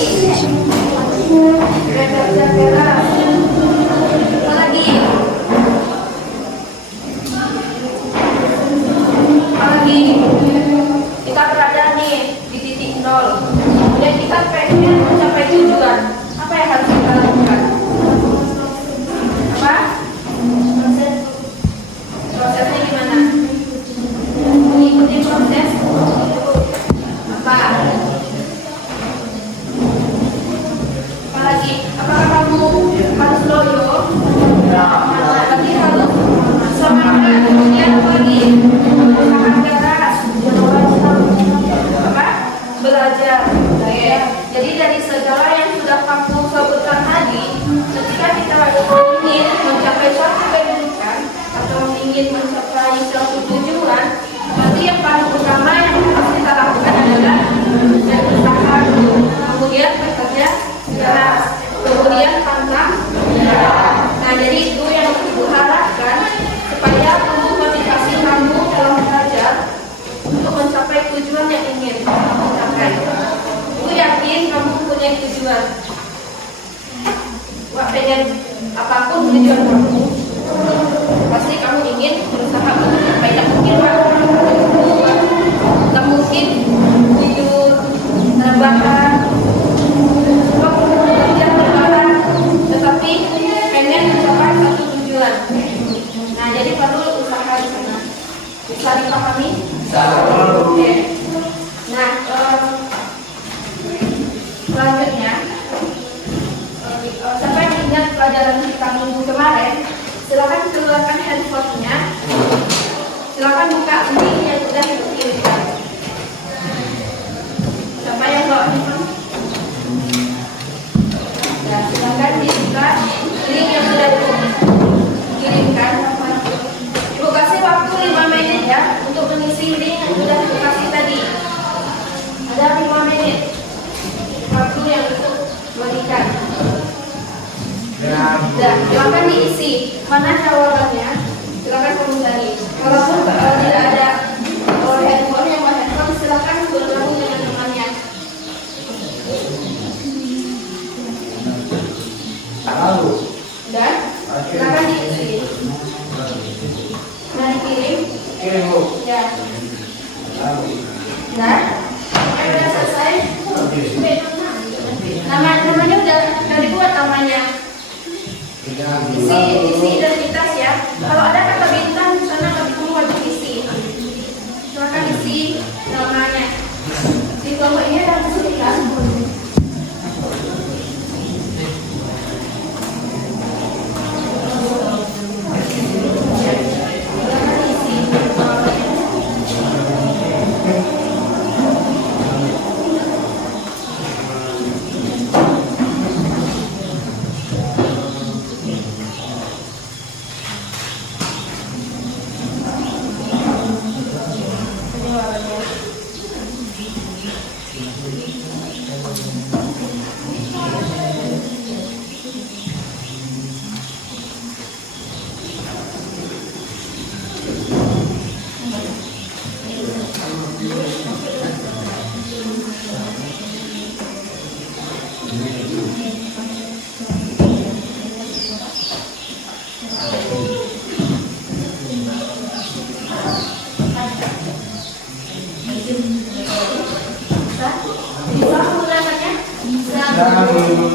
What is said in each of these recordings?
Kerja keras. Apa lagi? Apa lagi? Kita berada nih di titik nol. Dan kita pengen mencapai tujuan. Apa yang harus kita lakukan? Apa? Prosesnya gimana? Mengikuti proses apa? Apalagi? Apakah kamu harus loyo? Berarti harus semangat. Kemudian apa lagi? Usaha keras. Apa? Belajar. Oke. Jadi dari segala yang sudah kamu sebutkan tadi, ketika kita ingin mencapai suatu kedudukan atau ingin mencapai suatu tujuan, berarti yang paling utama yang harus kita lakukan adalah berusaha dulu, kemudian bekerja keras, kemudian pantang. Nah, jadi itu yang Ibu harapkan supaya tumbuh motivasi kamu dalam belajar untuk mencapai tujuan yang ingin kamu capai. Ibu yakin kamu mempunyai tujuan. Wah, pengen apapun tujuan kamu, pasti kamu ingin berusaha untuk mencapai. Tidak mungkin tidak mungkin tidur rebahan, bekerja rebahan, tetapi pengen mencapai satu tujuan. Nah, jadi perlu usaha di sana. Bisa dipahami? Oke. Nah, selanjutnya, siapa yang ingat pelajaran kita minggu kemarin? Silakan keluarkan handphonenya. Silakan buka link yang sudah dikirimkan. Siapa yang bawa handphone? Ya, silakan dibuka link yang sudah dikirimkan. Ibu kasih waktu 5 menit ya untuk mengisi link yang sudah dikasih tadi. Ada 5 menit waktu yang diberikan. Dan silakan diisi. Mana jawabannya? Silakan komentari. Walaupun tidak ada handphone yang bawa handphone, silakan bergabung dengan temannya. Dan silakan diisi. Nah, dikirim. Ya. Nah, sudah selesai. Namanya udah dibuat namanya. Isi identitas ya. Kalau ada kata bintang di sana, kamu wajib isi. Silakan isi namanya. Di kelompok ini ada kesulitan.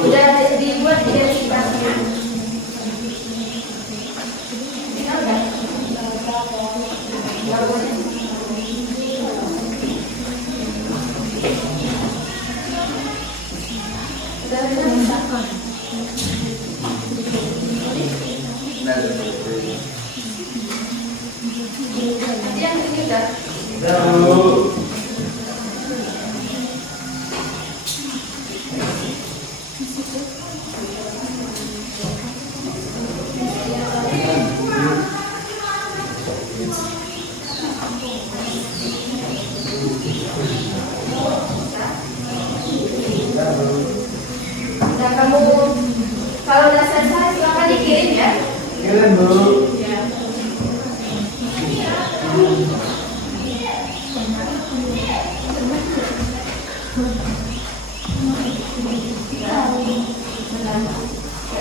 Sudah dibuat identitasnya. Yang ini udah. Nah, kamu kalau udah selesai silakan dikirim ya. Kirim dulu. Ya.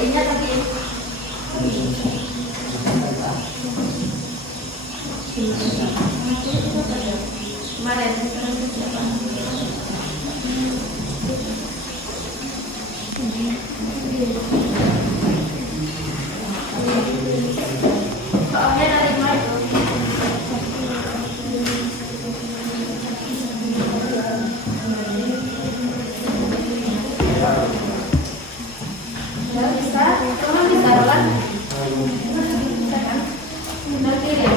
Ingat lagi. Kemarin soalnya dari mana itu? Ya bisa, kamu bisa kan? Bisa kan? Nanti ya.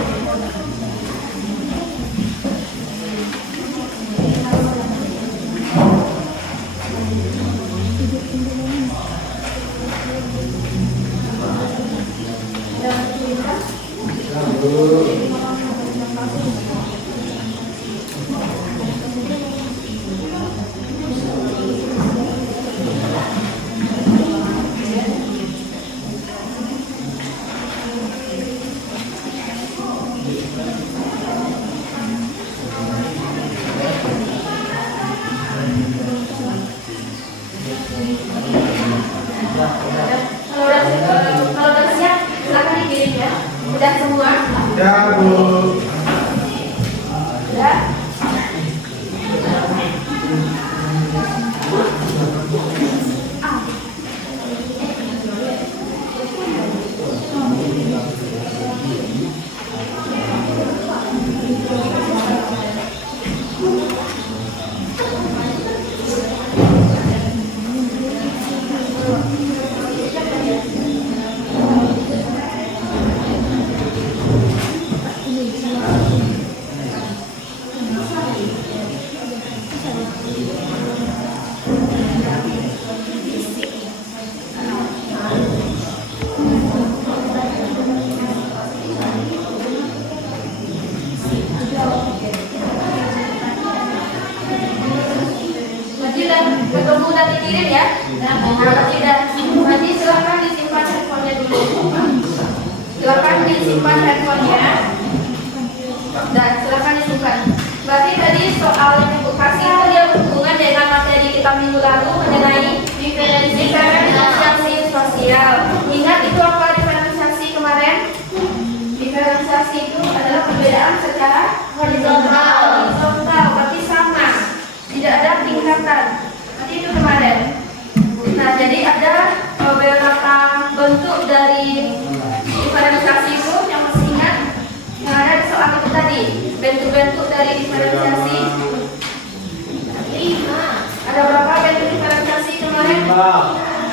Kalau udah siap, silakan dikirim ya. Udah semua? Ya, Bu. Udah? Ketemu udah dikirim ya. Nanti silakan disimpan handphonenya dulu. Silakan disimpan handphonenya. Dan silakan disimpan. Berarti tadi soal yang Ibu kasih itu dia berhubungan dengan materi kita minggu lalu mengenai diferensiasi sosial. Ingat itu apa diferensiasi kemarin? Diferensiasi itu adalah perbedaan secara horizontal. Berarti sama. Tidak ada tingkatan. Itu kemarin. Nah, jadi ada beberapa bentuk dari diferensiasi itu yang masih ingat yang ada di soal itu tadi. Bentuk-bentuk dari diferensiasi. Ada berapa bentuk diferensiasi kemarin?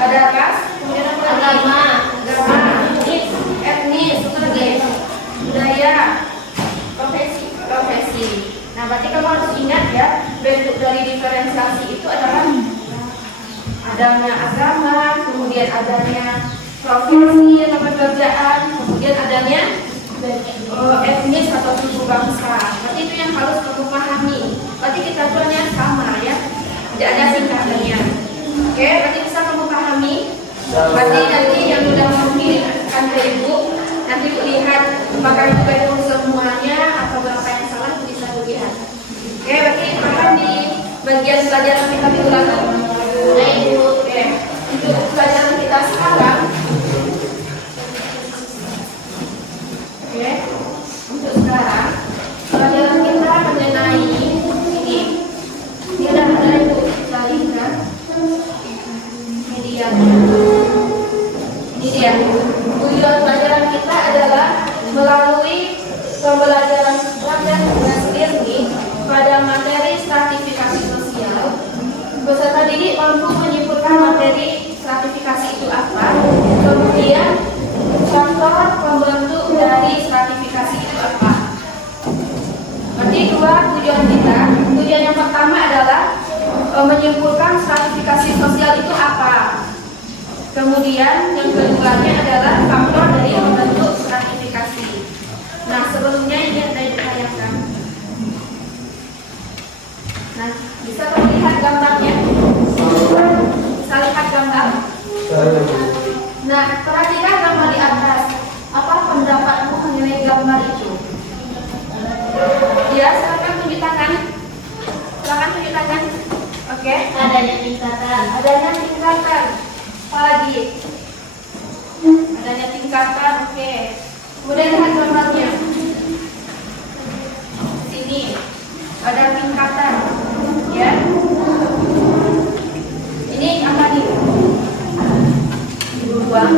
Ada ras, kemudian apa lagi? Agama, etnis, budaya, profesi. Nah, berarti kamu harus ingat ya, bentuk dari diferensiasi itu adalah adanya agama, kemudian adanya profesi atau pekerjaan, kemudian adanya etnis atau suku bangsa. Berarti itu yang harus kamu pahami. Berarti kita tuanya sama ya, tidak ada singkatannya. Oke, berarti bisa kamu pahami. Berarti nanti yang sudah mengirimkan ke Ibu, nanti Ibu lihat apakah itu betul semuanya atau berapa yang salah, Ibu bisa lihat. Oke, berarti paham di bagian pelajaran kita minggu lalu. Oke, untuk pelajaran kita sekarang. Oke, untuk sekarang pelajaran kita mengenai ini. Ini ada itu tadi kan? Ini dia. Tujuan pelajaran kita adalah melalui pembelajaran learning pada materi stratifikasi sosial. Peserta didik mampu menyimpulkan materi stratifikasi itu apa, kemudian faktor pembentuk dari stratifikasi itu apa. Berarti dua tujuan kita. Tujuan yang pertama adalah menyimpulkan stratifikasi sosial itu apa. Kemudian yang keduanya adalah faktor dari pembentuk stratifikasi. Nah, sebelumnya ini ada ditanyakan. Nah, bisa kamu lihat gambarnya? Bisa lihat gambar? Nah, perhatikan gambar di atas. Apa pendapatmu mengenai gambar itu? Ya, silakan tunjuk tangan. Silakan tunjuk tangan. Oke. Adanya tingkatan. Adanya tingkatan. Apa lagi? Adanya tingkatan, oke. Kemudian lihat gambarnya. Sini ada tingkatan, ya. Ini apa nih? Uang,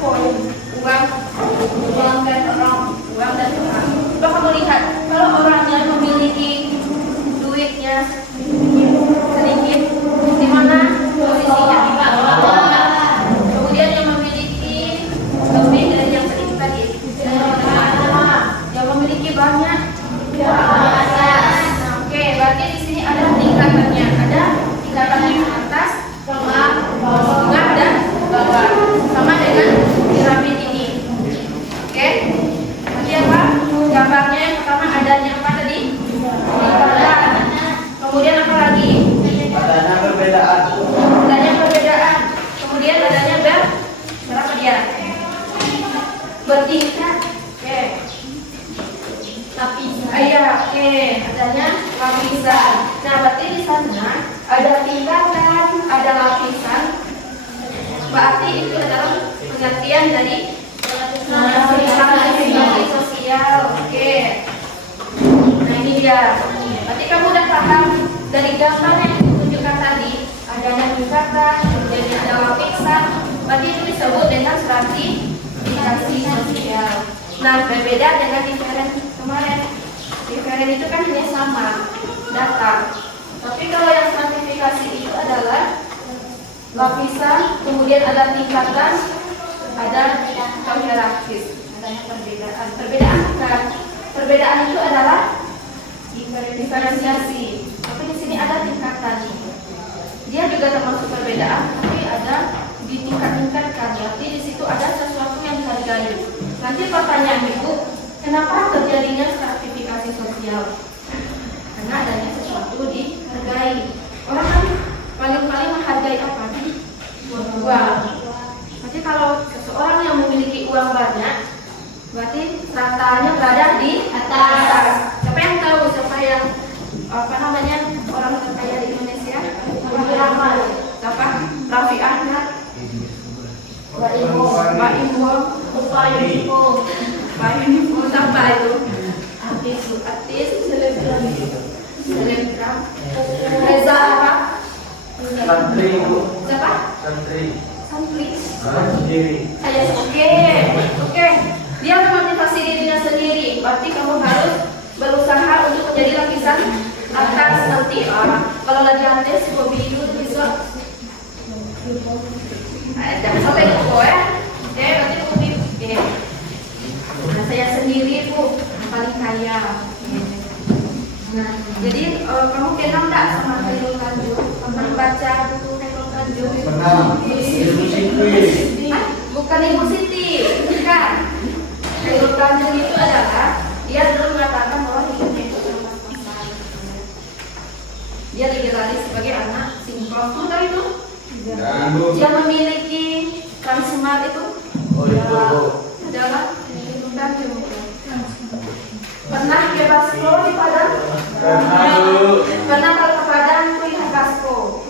koin, uang dan orang, uang dan orang. Coba kamu lihat, kalau orangnya memiliki duitnya sedikit, di mana posisinya? Kemudian yang memiliki lebih dari yang sedikit tadi, yang memiliki banyak. Nah, oke, berarti di sini ada tingkatannya, ada tingkatan yang atas, tengah dan bawah, sama dengan piramid ini. Oke, tadi apa? Gambarnya yang pertama adanya apa tadi? Tingkatan. Kemudian apa lagi? Adanya perbedaan. Adanya perbedaan. Kemudian adanya berapa dia? Bertingkat. Oke. Lapisan. Oke. Adanya lapisan. Nah, berarti di sana ada tingkatan, ada lapisan. Berarti itu adalah pengertian dari klasifikasi sosial. Oke. Nah, ini dia. Berarti kamu udah paham dari gambar yang ditunjukkan tadi, adanya tingkatan, kemudian ada lapisan. Berarti itu disebut dengan stratifikasi sosial. Nah, berbeda dengan diferen kemarin. Diferen itu kan hanya sama data. Tapi kalau yang stratifikasi itu adalah lapisan, kemudian ada tingkatan, ada hierarkis, adanya perbedaan. Perbedaan bukan. Perbedaan itu adalah diferensiasi. Tapi di sini ada tingkatan. Dia juga termasuk perbedaan, tapi ada ditingkat-tingkatkan. Berarti di situ ada sesuatu yang dihargai. Nanti pertanyaan itu, kenapa terjadinya stratifikasi sosial? Karena adanya sesuatu dihargai. Orang kan paling menghargai apa? Uang. Berarti kalau seseorang yang memiliki uang banyak, berarti stratanya berada di atas. Siapa yang tahu siapa yang orang terkaya di Indonesia? Ulama. Siapa? Raffi Ahmad. Pak Imam. Siapa itu? Artis, selebgram. Reza Arab. Santri, Bu. Siapa? Santri. Sendiri. Saya oke. Dia memotivasi dirinya sendiri. Berarti kamu harus berusaha untuk menjadi lapisan atas nanti. Kalau lagi antes, hobi itu bisa. Jangan sampai lupa ya. Berarti hobi. Nah, saya sendiri Bu paling kaya. Nah, jadi kamu kenal nggak sama Khairul Tanjung? Pernah baca buku Khairul Tanjung? Pernah. Ibu Siti. Bukan Ibu Siti, bukan. Khairul Tanjung itu adalah dia dulu mengatakan bahwa hidupnya itu pas-pasan. Dia digelaris sebagai anak singkong. Tahu itu? Dia memiliki transmart itu. Oh itu. Adalah Khairul Tanjung. Pernah ke Basko di Padang? Pernah kalau ke Padang kuliah Basko.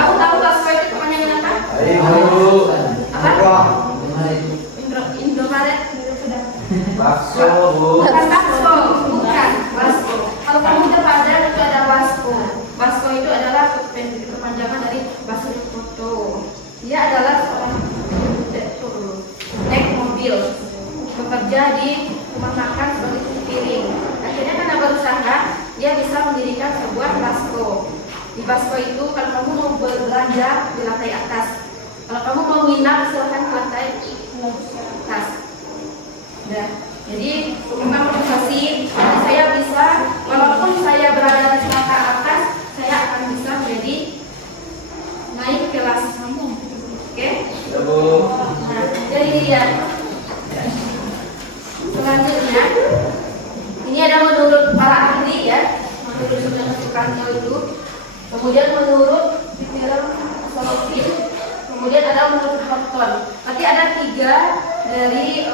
Kamu tahu Basko itu kepanjangan apa? Apa? Indomaret. Bakso, Bu. Bukan Basko, bukan Basko. Kalau kamu ke Padang itu ada Basko. Basko itu adalah kepanjangan dari Basko Foto. Dia adalah seorang direktur naik mobil, bekerja di rumah makan sebagai cuci piring. Akhirnya karena berusaha, dia bisa mendirikan sebuah Basko. Di Basko itu kalau kamu mau berbelanja di lantai atas, kalau kamu mau nginap silahkan ke lantai atas. Nah, jadi memang motivasi saya bisa, walaupun saya berada di lantai atas, saya akan bisa menjadi naik kelas. Oke? Nah, jadi dia. Selanjutnya, ini ada menurut para ahli ya, menurut Sukarno itu, kemudian menurut Solofin, kemudian ada menurut Horton. Nanti ada 3 dari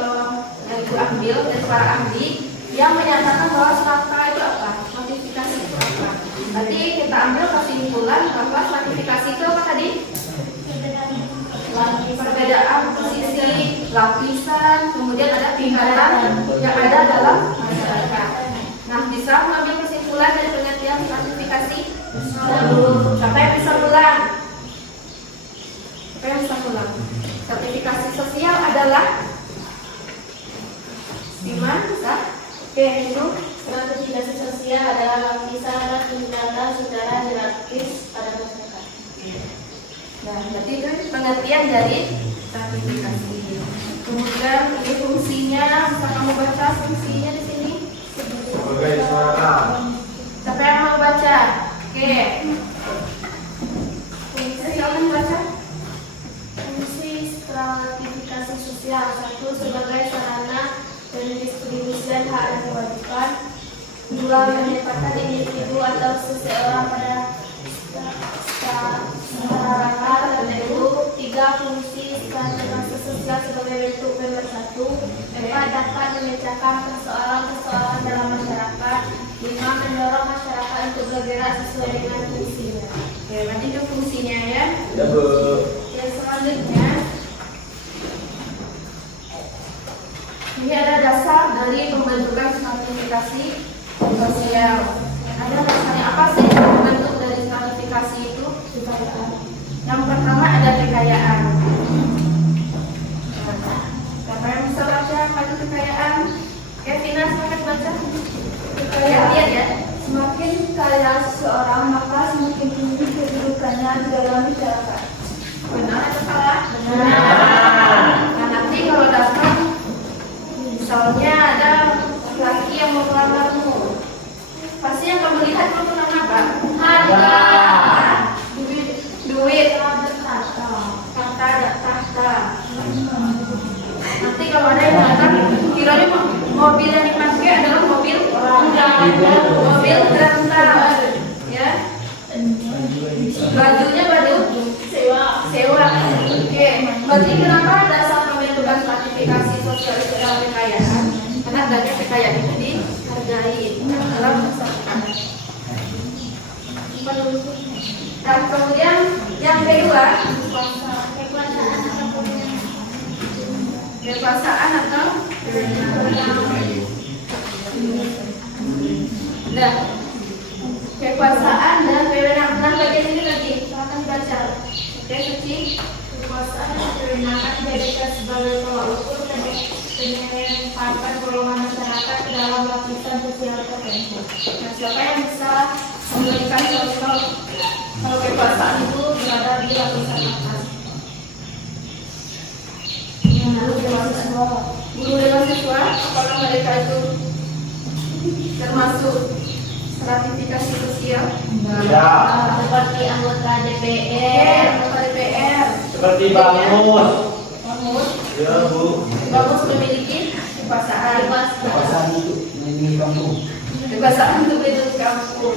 yang itu ambil dari para ahli yang menyatakan bahwa strata itu apa, notifikasi itu apa. Nanti kita ambil kesimpulan bahwa stratifikasi itu apa tadi? Perbedaan posisi lapisan, kemudian ada tingkatan yang ada dalam masyarakat. Nah, bisa mengambil kesimpulan dari pengertian stratifikasi? Siapa yang bisa ulang? Siapa yang bisa ulang? Stratifikasi sosial adalah Iman, bisa? Oke, itu Stratifikasi sosial adalah lapisan tingkatan secara hierarkis pada masyarakat. Nah, berarti itu pengertian dari stratifikasi. Kemudian ini fungsinya, bisa kamu baca fungsinya di sini? Sebagai suara. Siapa yang mau baca? Oke. Silakan baca. Fungsi stratifikasi sosial: 1. Sebagai sarana pendistribusian hak dan kewajiban. 2. Menempatkan individu atau seseorang pada rata tertentu. 3. Fungsi stratifikasi sosial sebagai bentuk pemersatu. 4. Dapat memecahkan persoalan-persoalan dalam masyarakat. 5. Mendorong masyarakat untuk bergerak sesuai dengan fungsinya. Oke, berarti itu fungsinya ya. Ya, Bu. Yang selanjutnya, ini ada dasar dari pembentukan stratifikasi sosial. Ada dasarnya apa sih bentuk dari stratifikasi itu? Yang pertama ada kekayaan. Siapa yang bisa baca maju kekayaan? Vina, silakan baca. Lihat ya. Semakin kaya seseorang, maka semakin tinggi kedudukannya di dalam masyarakat. Benar atau salah? Benar. Nah, nanti kalau datang, misalnya ada laki yang mau melamarmu, pasti yang kamu lihat kamu tentang apa? Harga, duit, tahta, tahta. Nanti kalau ada yang datang, kiranya mobil yang dipakai adalah mobil rental, ya. Bajunya baju sewa. Oke, berarti kenapa dasar pembentukan stratifikasi sosial itu adalah kekayaan? Karena adanya kekayaan itu dihargai dalam masyarakat. Dan kemudian yang kedua, kekuasaan atau nah, kekuasaan dan kewenangan. Nah, bagian ini lagi, silakan baca. Oke, Suci. Kekuasaan dan kewenangan dijadikan sebagai tolak ukur penyeimbangkan golongan masyarakat ke dalam lapisan sosial tertentu. Nah, siapa yang bisa memberikan contoh kalau kekuasaan itu berada di lapisan atas? Guru dan siswa, apakah mereka itu termasuk stratifikasi sosial? Ya. Seperti anggota DPR. Anggota DPR. Seperti bangun. Bagus. Ya, Bu. Bagus memiliki kekuasaan. Kekuasaan itu memiliki kamu. Kekuasaan untuk hidup kampung.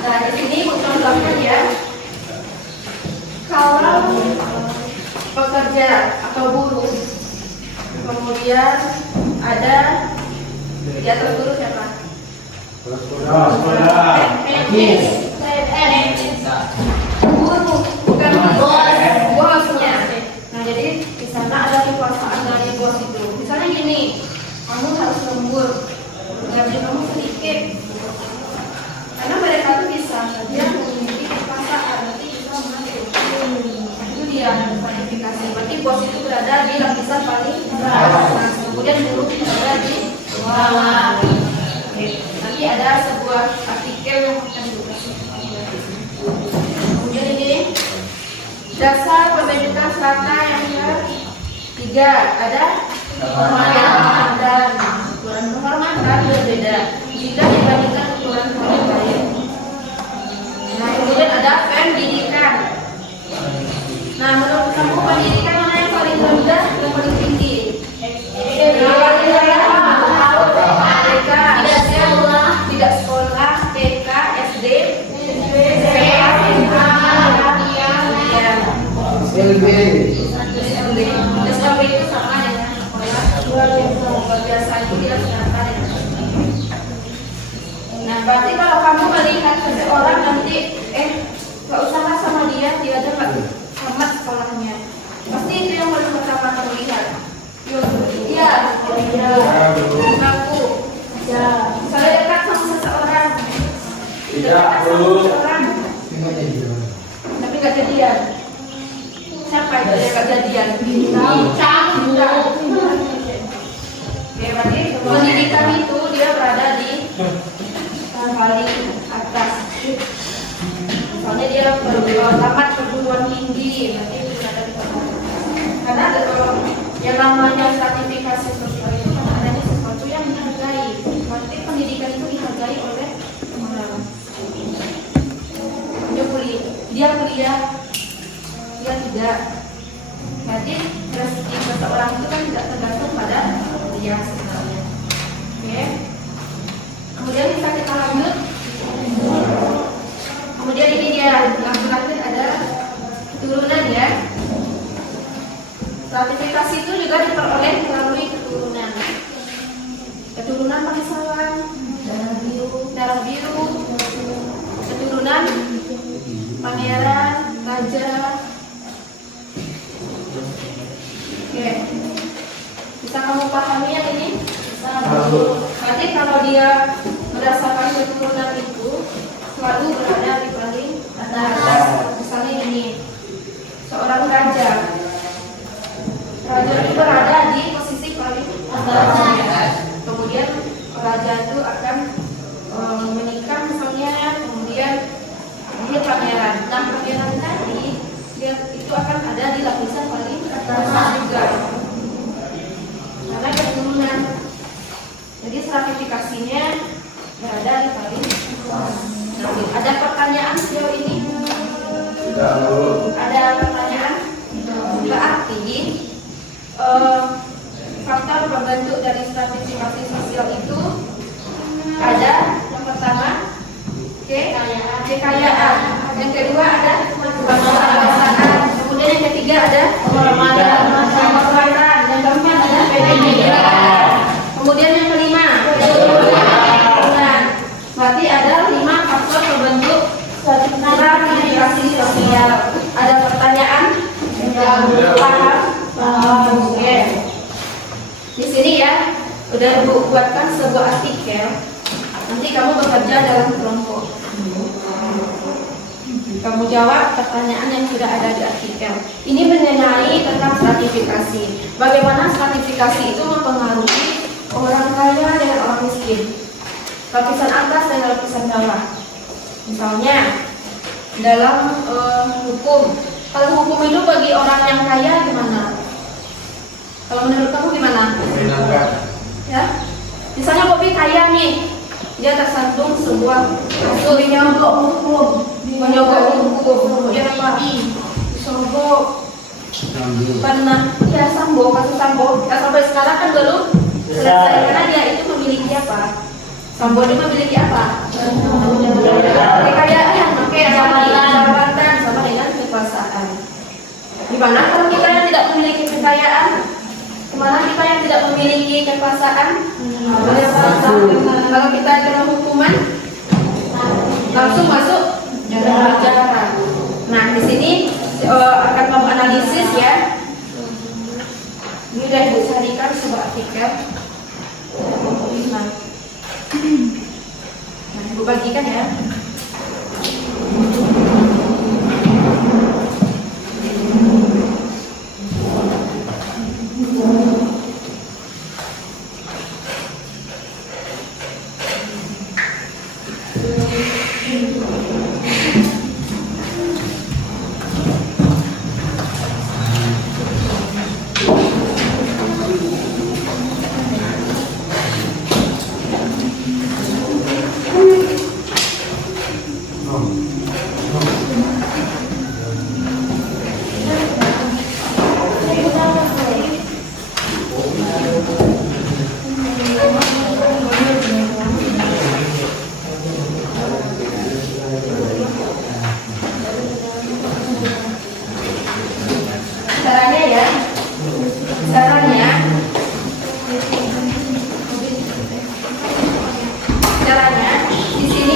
Nah, di sini contohnya ya. Kalau pekerja atau buruh, kemudian ada di atas buruh siapa? PNS. Buruh, bukan bosnya. Nah, jadi di sana ada kekuasaan dari bos itu. Misalnya gini, kamu harus lembur, gaji kamu sedikit. Karena mereka tuh bisa saja memiliki kekuasaan, nanti bisa mengatur. Itu dia kualifikasi. Berarti bos itu berada di lapisan paling atas, kemudian buruh berada di bawah. Oke. Nanti ada sebuah artikel yang akan dikasih. Kemudian ini dasar pembentukan strata yang ketiga ada penghormatan dan ukuran penghormatan berbeda jika dibandingkan ukuran orang lain. Nah, kemudian ada pendidikan. Nah, menurut kamu pendidikan mana yang paling rendah dan paling tinggi? Tidak sekolah, TK, SD, SLB itu sama dengan sekolah biasa itu dia serata dengan Berarti kalau kamu melihat seseorang nanti, nggak usahlah sama dia aja nggak tamat sekolahnya. Pasti itu yang paling pertama kamu lihat. Iya, ngaku. Ya, misalnya dekat sama seseorang. Tidak, Bu. Tapi nggak jadian. Siapa itu yang nggak jadian? Oke, berarti pendidikan itu dia berada di paling atas. Misalnya dia baru tamat perguruan tinggi, berarti itu berada di paling atas. Karena yang namanya sertifikasi sosial itu kan adanya sesuatu yang dihargai. Berarti pendidikan itu dihargai oleh orang. Dia kuliah, dia tidak. Jadi rezeki seseorang itu kan tidak tergantung pada dia sebenarnya. Oke. Kemudian bisa kita lanjut. Kemudian ini dia yang terakhir ada keturunan ya. Sertifikasi itu juga diperoleh melalui keturunan. Keturunan bangsawan, darah biru, keturunan pangeran, raja. Oke. Bisa kamu pahami yang ini? Berarti kalau dia berdasarkan keturunan itu selalu berada di paling atas. Misalnya ini seorang raja. Raja itu berada di posisi paling atas. Kemudian raja itu akan menikah misalnya, kemudian dia pangeran. Nah, pangeran tadi dia itu akan ada di lapisan paling atas juga. Karena keturunan. Jadi sertifikasinya berada di paling atas. Ada pertanyaan sejauh ini? Tidak, Bu. Ada pertanyaan? Berarti faktor pembentuk dari stratifikasi sosial itu ada yang pertama kekayaan, yang kedua ada kekuasaan, kemudian yang ketiga ada kehormatan, yang keempat ada pendidikan, kemudian yang kelima keturunan. Berarti ada 5 faktor pembentuk stratifikasi sosial. Ada pertanyaan? Paham? Oke. Di sini ya, udah Bu buatkan sebuah artikel. Nanti kamu bekerja dalam kelompok. Kamu jawab pertanyaan yang sudah ada di artikel. Ini mengenai tentang stratifikasi. Bagaimana stratifikasi itu mempengaruhi orang kaya dengan orang miskin, lapisan atas dan lapisan bawah. Misalnya dalam hukum. Kalau hukum itu bagi orang yang kaya gimana? Kalau menurut kamu gimana? Ya, misalnya Bobi kaya nih, dia tersandung sebuah kasus menyogok hukum, kemudian apa? Disogok, pernah ya sambo, kasus sambo. Ya, sampai sekarang kan belum selesai karena dia itu memiliki apa? Sambo itu memiliki apa? Kekayaan, makanya jabatan sama dengan kekuasaan. Gimana kalau kita yang tidak memiliki kekayaan? Kemana kita yang tidak memiliki kekuasaan? Kalau kita kena hukuman, langsung masuk penjara. Nah, di sini akan menganalisis ya. Ini sudah dicarikan sebuah artikel. Nah, Ibu bagikan ya. Caranya di sini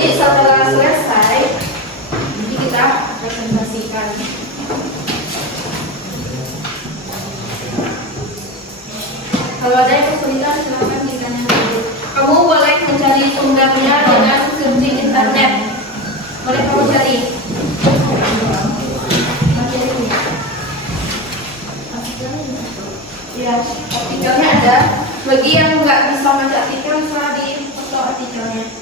Nanti setelah selesai, jadi kita presentasikan. Kalau ada yang kesulitan silakan ditanya dulu. Kamu boleh mencari sumbernya dengan searching internet. Boleh kamu cari. Ya, artikelnya ada. Bagi yang nggak bisa baca artikel, bisa di foto artikelnya.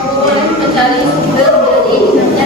Kamu boleh mencari sumber dari internet.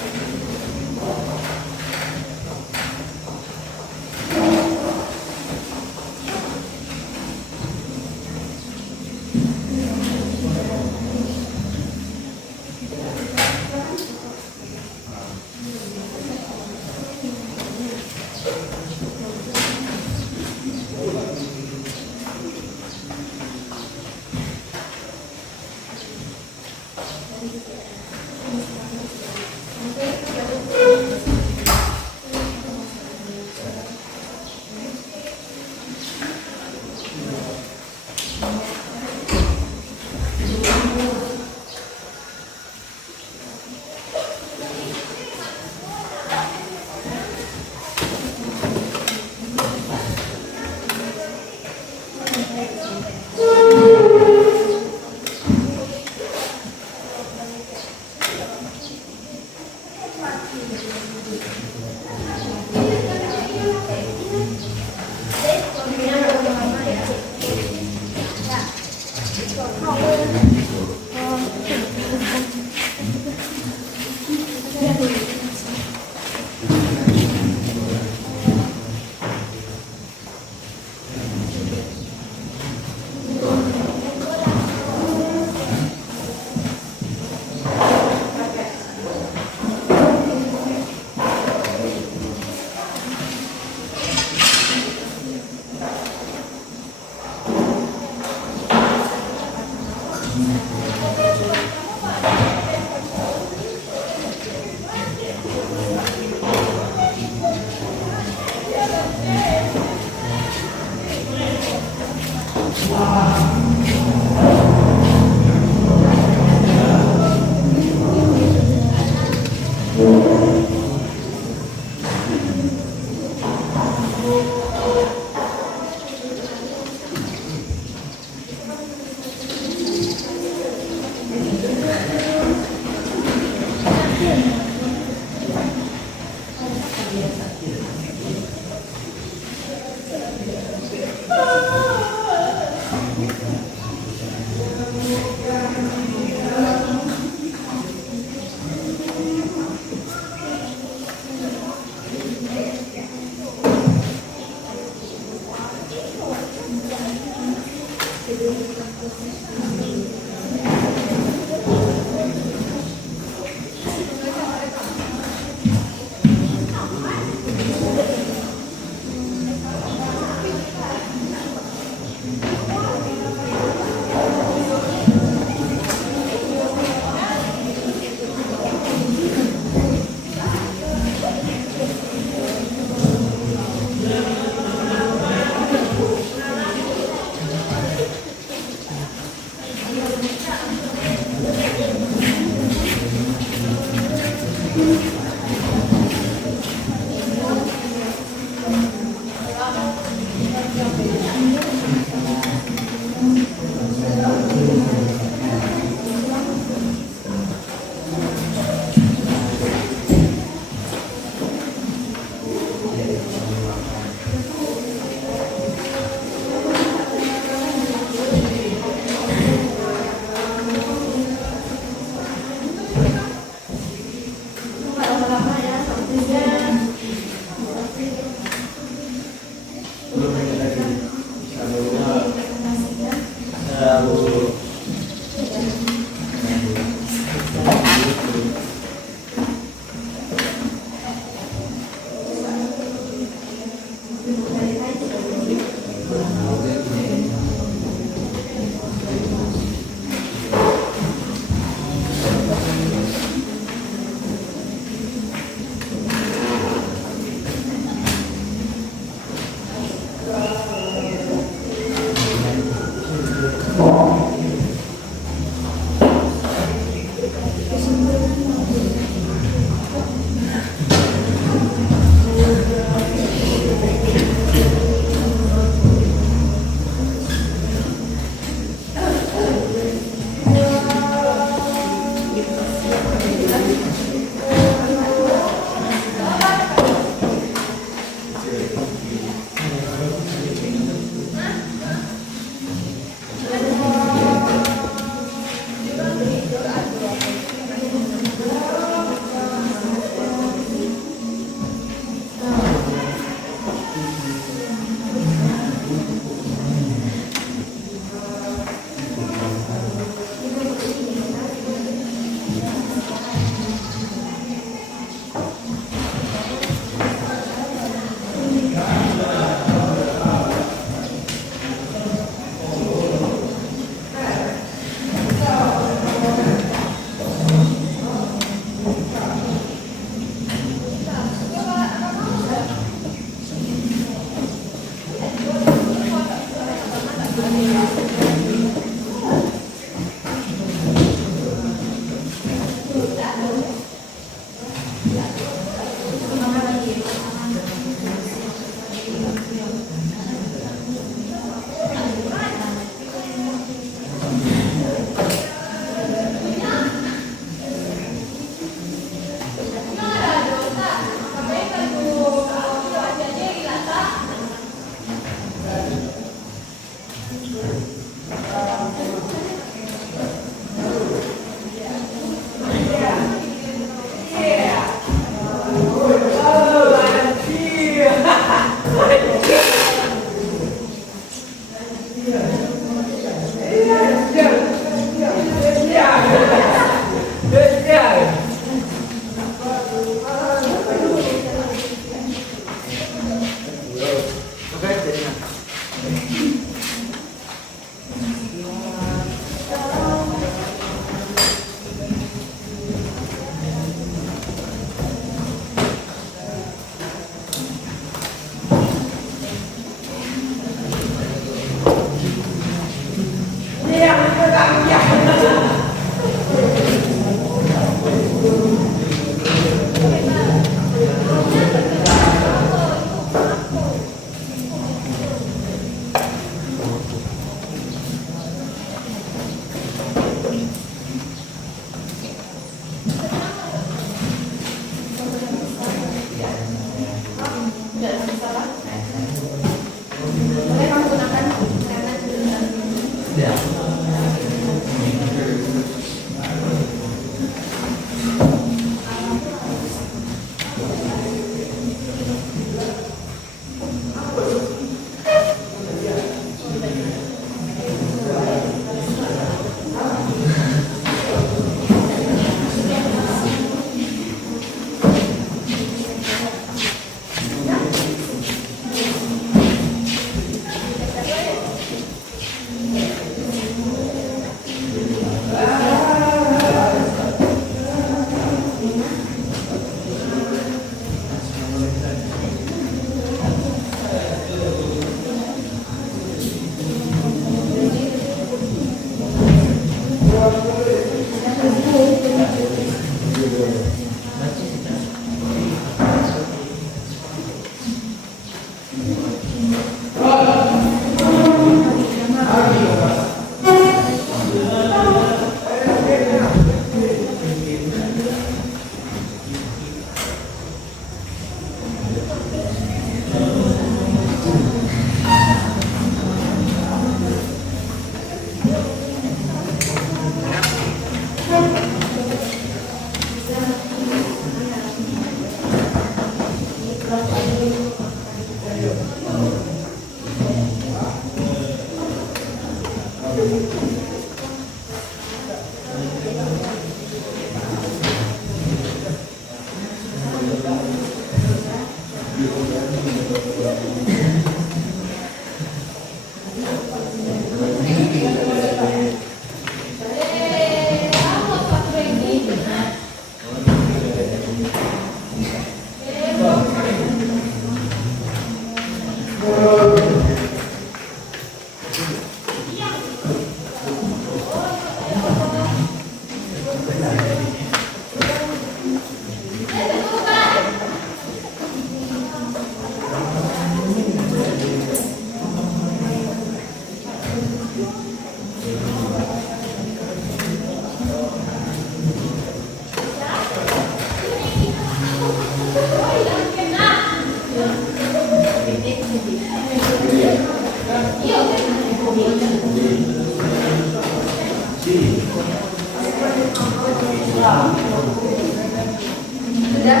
Sudah?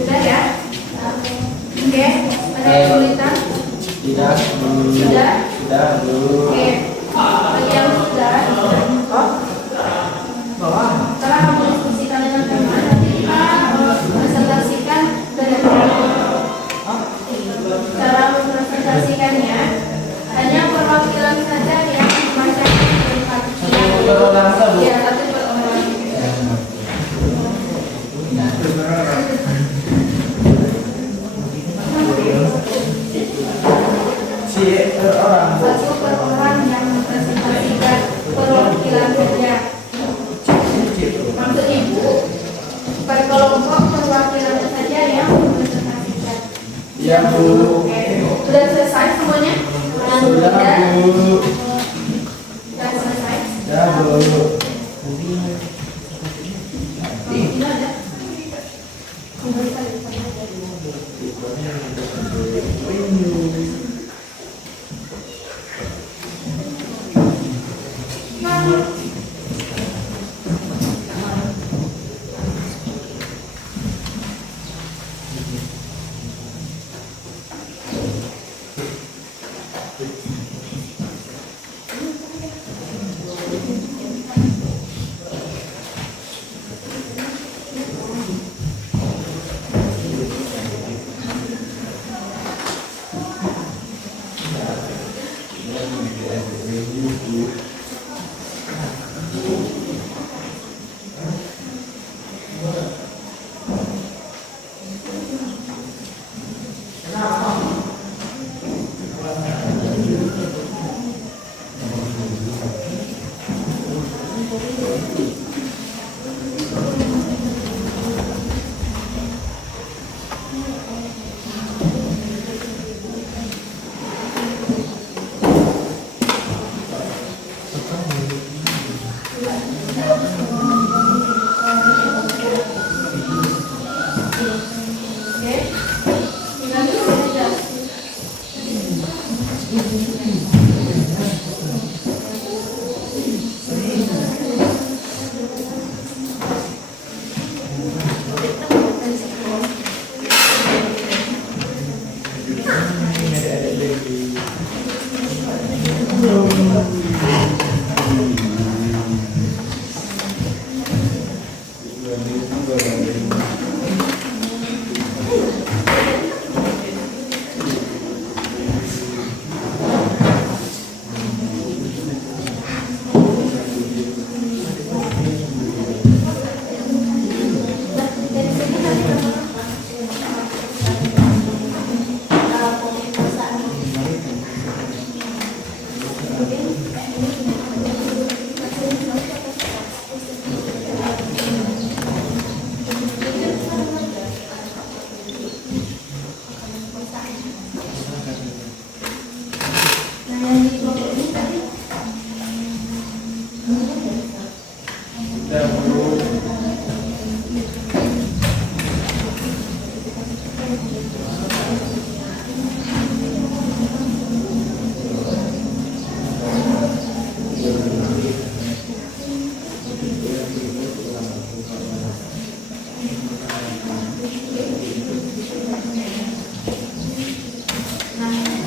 Sudah ya? Oke, ada yang kesulitan? Tidak. Sudah? Sudah, Bu. Oke, bagi yang sudah, setelah kamu diskusikan dengan teman, nanti kita presentasikan dengan cara mempresentasikannya hanya perwakilan saja yang membaca ya, satu per orang. Si orang Bu. Sudah selesai. Ya, Bu. Ini ada.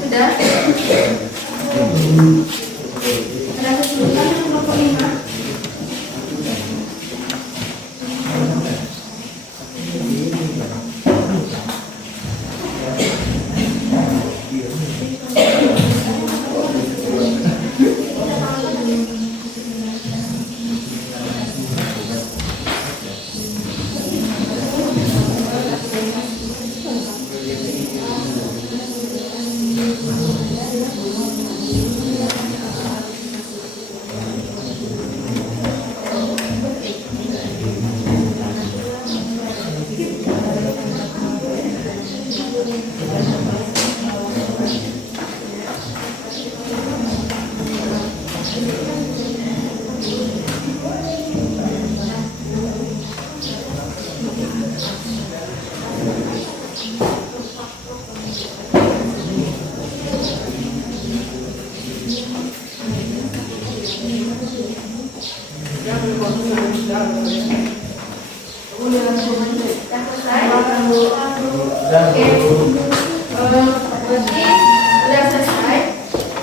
Sudah? Ada kesulitan nomor 5. Oke, berarti sudah selesai.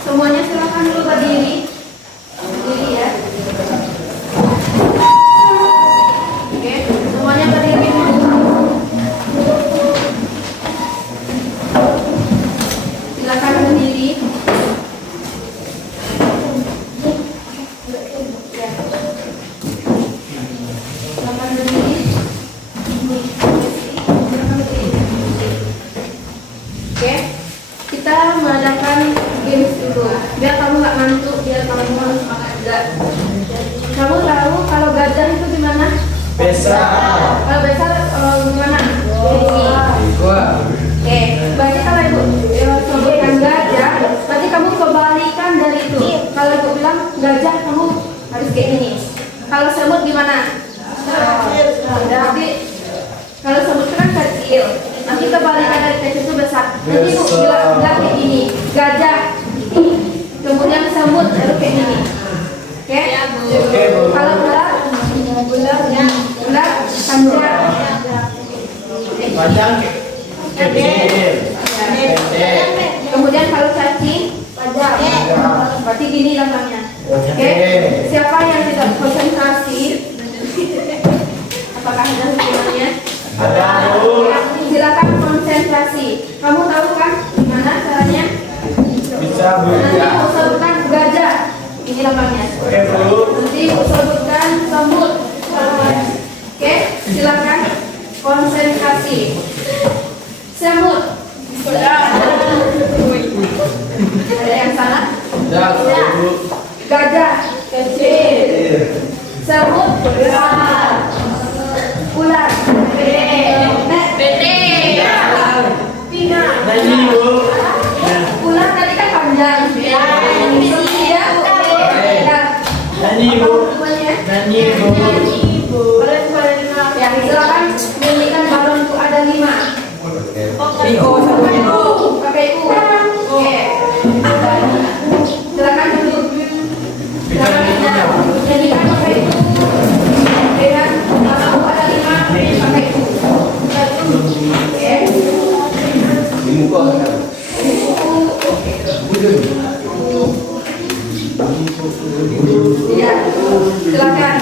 Semuanya silakan dulu berdiri. Berdiri ya. Oke, semuanya berdiri dulu. Silakan berdiri. Silakan berdiri. Oke, kita mengadakan games dulu. Biar kamu nggak ngantuk, biar kamu semangat juga. Kamu tahu kalau gajah itu gimana? Besar. Kalau besar gimana? Gua. Oke, berarti kalau ibu sebutkan gajah, berarti kamu kebalikan dari bilang gajah kamu harus kayak gini. Kalau semut gimana? Jadi kalau semut kan kecil, nanti kebalikan dari kecil itu besar. Nanti ibu bilang kayak gini, gajah, kemudian semut baru kayak gini. Oke? Kalau ular panjang. Panjang kecil. Kemudian kalau cacing panjang. Berarti gini namanya. Oke? Siapa yang tidak konsentrasi? Apakah ada hukumannya? Ada. Silakan konsentrasi. Kamu tahu kan gimana caranya? Bisa Bu. Nanti aku sebutkan gajah. Ini namanya. Oke Bu. Nanti aku sebutkan semut. Oke, silakan konsentrasi. Semut. Ada yang salah? Ada Bu. Gajah kecil. Semut besar. Ular gede. Pina. Nani Bu. Ular tadi kan panjang. Ya, Nani Bu. Nani Bu. Ya, silakan nyanyikan balon itu ada 5. Iko satu itu. Pakai U. Oke. Silakan duduk. Silakan nyanyikan pakai U. Dengan balon U ada 5 pakai U. Oke. Ini kok ada. Ya, silakan.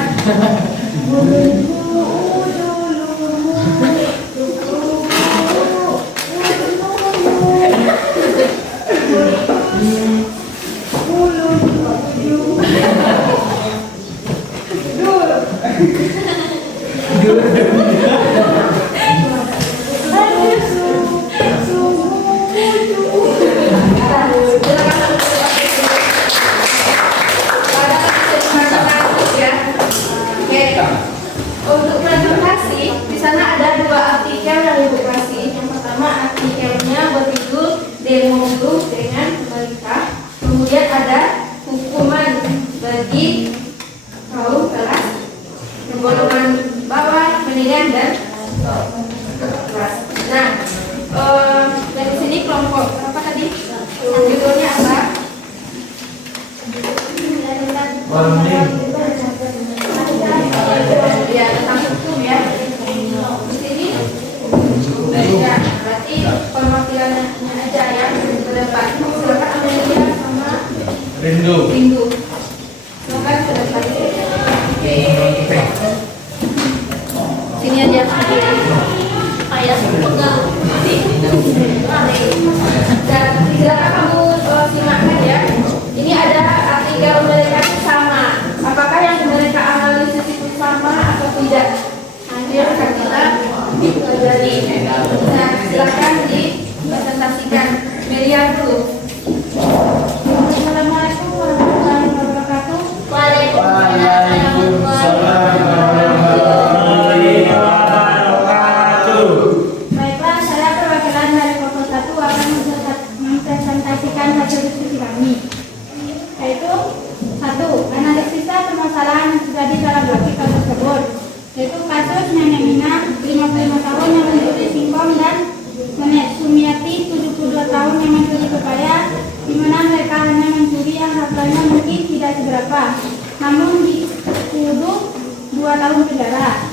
Untuk presentasi, di sana ada 2 artikel yang ibu kasih. Yang pertama artikelnya berjudul demo group dengan pemerintah. Kemudian ada hukuman bagi kaum kelas golongan bawah, menengah dan kelas. Nah, dari sini kelompok apa tadi? Judulnya apa? Ya, tentang hukum ya. Di sini ya, berarti perwakilannya aja ya ke depan. Silakan Amelia sama Rindu. Rindu. Silakan ke depan. Sini aja. Ayah pegang. Dan silakan kamu simakkan ya. Ini ada artikel mereka itu sama. Apakah yang mereka analisis itu sama atau tidak? Nanti akan kita pelajari. Nah, silakan dipresentasikan. Melia dulu. Assalamualaikum warahmatullahi wabarakatuh. Waalaikumsalam warahmatullahi wabarakatuh. Baiklah, saya perwakilan dari kelompok 1 akan mempresentasikan hasil diskusi kami. Yaitu 1. Analisisa permasalahan yang terjadi dalam artikel tersebut. Yaitu kasus Nenek Mina 55 tahun yang mencuri singkong dan Nenek Sumiati 72 tahun yang mencuri pepaya, di mana mereka hanya mencuri yang harganya mungkin tidak seberapa, namun dituduh 2 tahun penjara.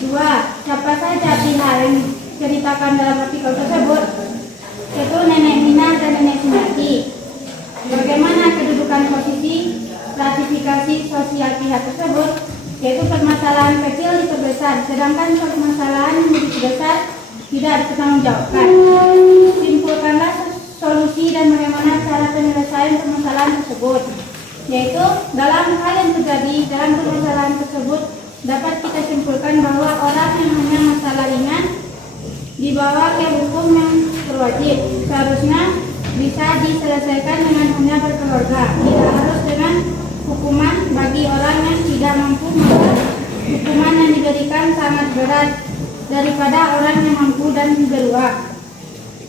2. Siapa saja pihak yang diceritakan dalam artikel tersebut, yaitu Nenek Mina dan Nenek Sumiati. Bagaimana kedudukan posisi klasifikasi sosial pihak tersebut, yaitu permasalahan kecil diperbesar, sedangkan permasalahan yang lebih besar tidak dipertanggungjawabkan. Simpulkanlah solusi dan bagaimana cara penyelesaian permasalahan tersebut, yaitu dalam hal yang terjadi dalam permasalahan tersebut dapat kita simpulkan bahwa orang yang hanya masalah ringan dibawa ke hukum yang berwajib seharusnya bisa diselesaikan dengan hanya berkeluarga, tidak harus dengan hukuman. Bagi orang yang tidak mampu, maka hukuman yang diberikan sangat berat daripada orang yang mampu dan beruang.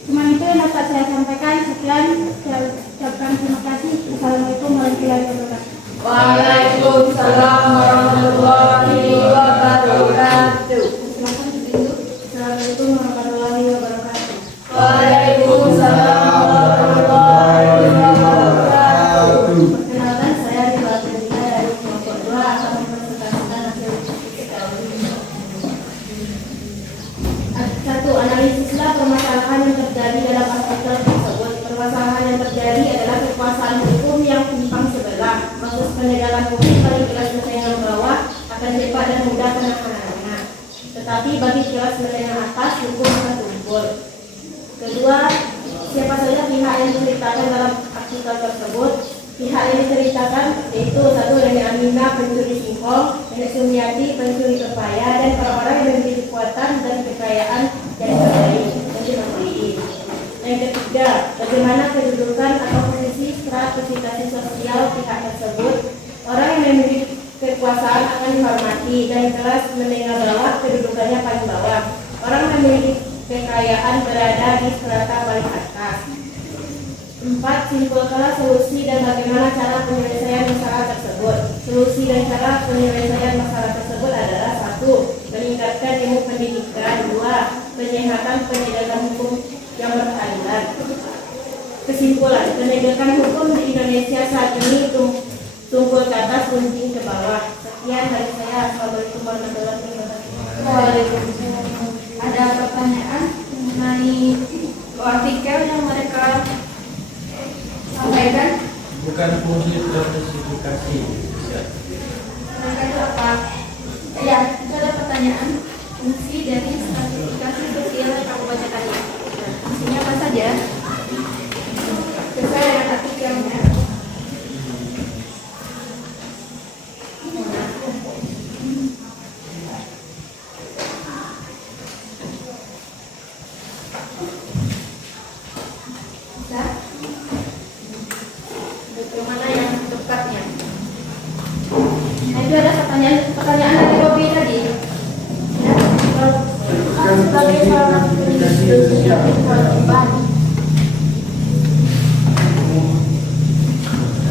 Cuma itu yang dapat saya sampaikan. Sekian, saya ucapkan terima kasih. Assalamualaikum warahmatullahi wabarakatuh. Waalaikumsalam warahmatullahi wabarakatuh. Assalamualaikum warahmatullahi wabarakatuh. Waalaikumsalam warahmatullahi wabarakatuh. Perkenalkan, saya Ridwan Fadila dari kelompok 2 akan mempresentasikan hasil satu. Analisislah permasalahan yang terjadi dalam artikel tersebut. Permasalahan yang terjadi adalah kekuasaan hukum yang timpang sebelah. Proses penegakan hukum paling kelas menengah bawah akan cepat dan mudah penanganannya. Tetapi bagi kelas menengah atas, hukum akan tumpul. Kedua, siapa saja pihak yang diceritakan dalam artikel tersebut? Pihak yang diceritakan yaitu 1. Nenek Aminah, pencuri singkong; Nenek Sumiati, pencuri pepaya; dan orang-orang yang memiliki kekuatan dan kekayaan dan kebaikan. Yang ketiga, bagaimana kedudukan atau posisi stratifikasi sosial pihak tersebut? Orang yang memiliki kekuasaan akan dihormati dan kelas menengah bawah kedudukannya paling bawah. Orang yang memiliki kekayaan berada di strata paling atas. 4. Simpulkanlah solusi dan bagaimana cara penyelesaian masalah tersebut. Solusi dan cara penyelesaian masalah tersebut adalah 1. Meningkatkan ilmu pendidikan. 2. Penyehatan penegakan hukum yang berkeadilan. Kesimpulan, penegakan hukum di Indonesia saat ini tumpul ke atas, runcing ke bawah. Sekian dari saya. Assalamualaikum warahmatullahi wabarakatuh. Waalaikumsalam. Ada pertanyaan mengenai artikel yang mereka sampaikan? Bukan fungsi stratifikasi. Mereka itu apa? Ya, itu ada pertanyaan fungsi dari stratifikasi sosial yang aku baca tadi. Fungsinya apa saja? Sesuai dengan artikelnya. Bagaimana yang tepatnya? Nah, itu ada pertanyaan dari Robi tadi. Ya, sebagai seorang pendidik,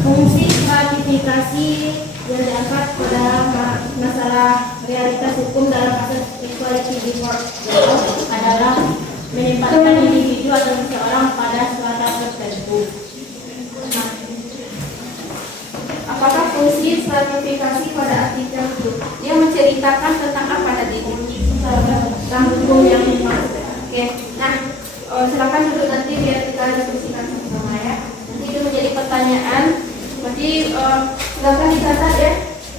fungsi stratifikasi yang diangkat pada masalah realitas hukum dalam kasus equality before law adalah menempatkan individu atau seseorang pada strata tertentu. Nah, apakah fungsi stratifikasi pada artikel itu? Dia menceritakan tentang apa tadi? Tentang hukum yang dimaksud. Oke, nah silakan duduk nanti biar kita diskusikan bersama ya. Nanti itu menjadi pertanyaan. Berarti silakan dicatat ya.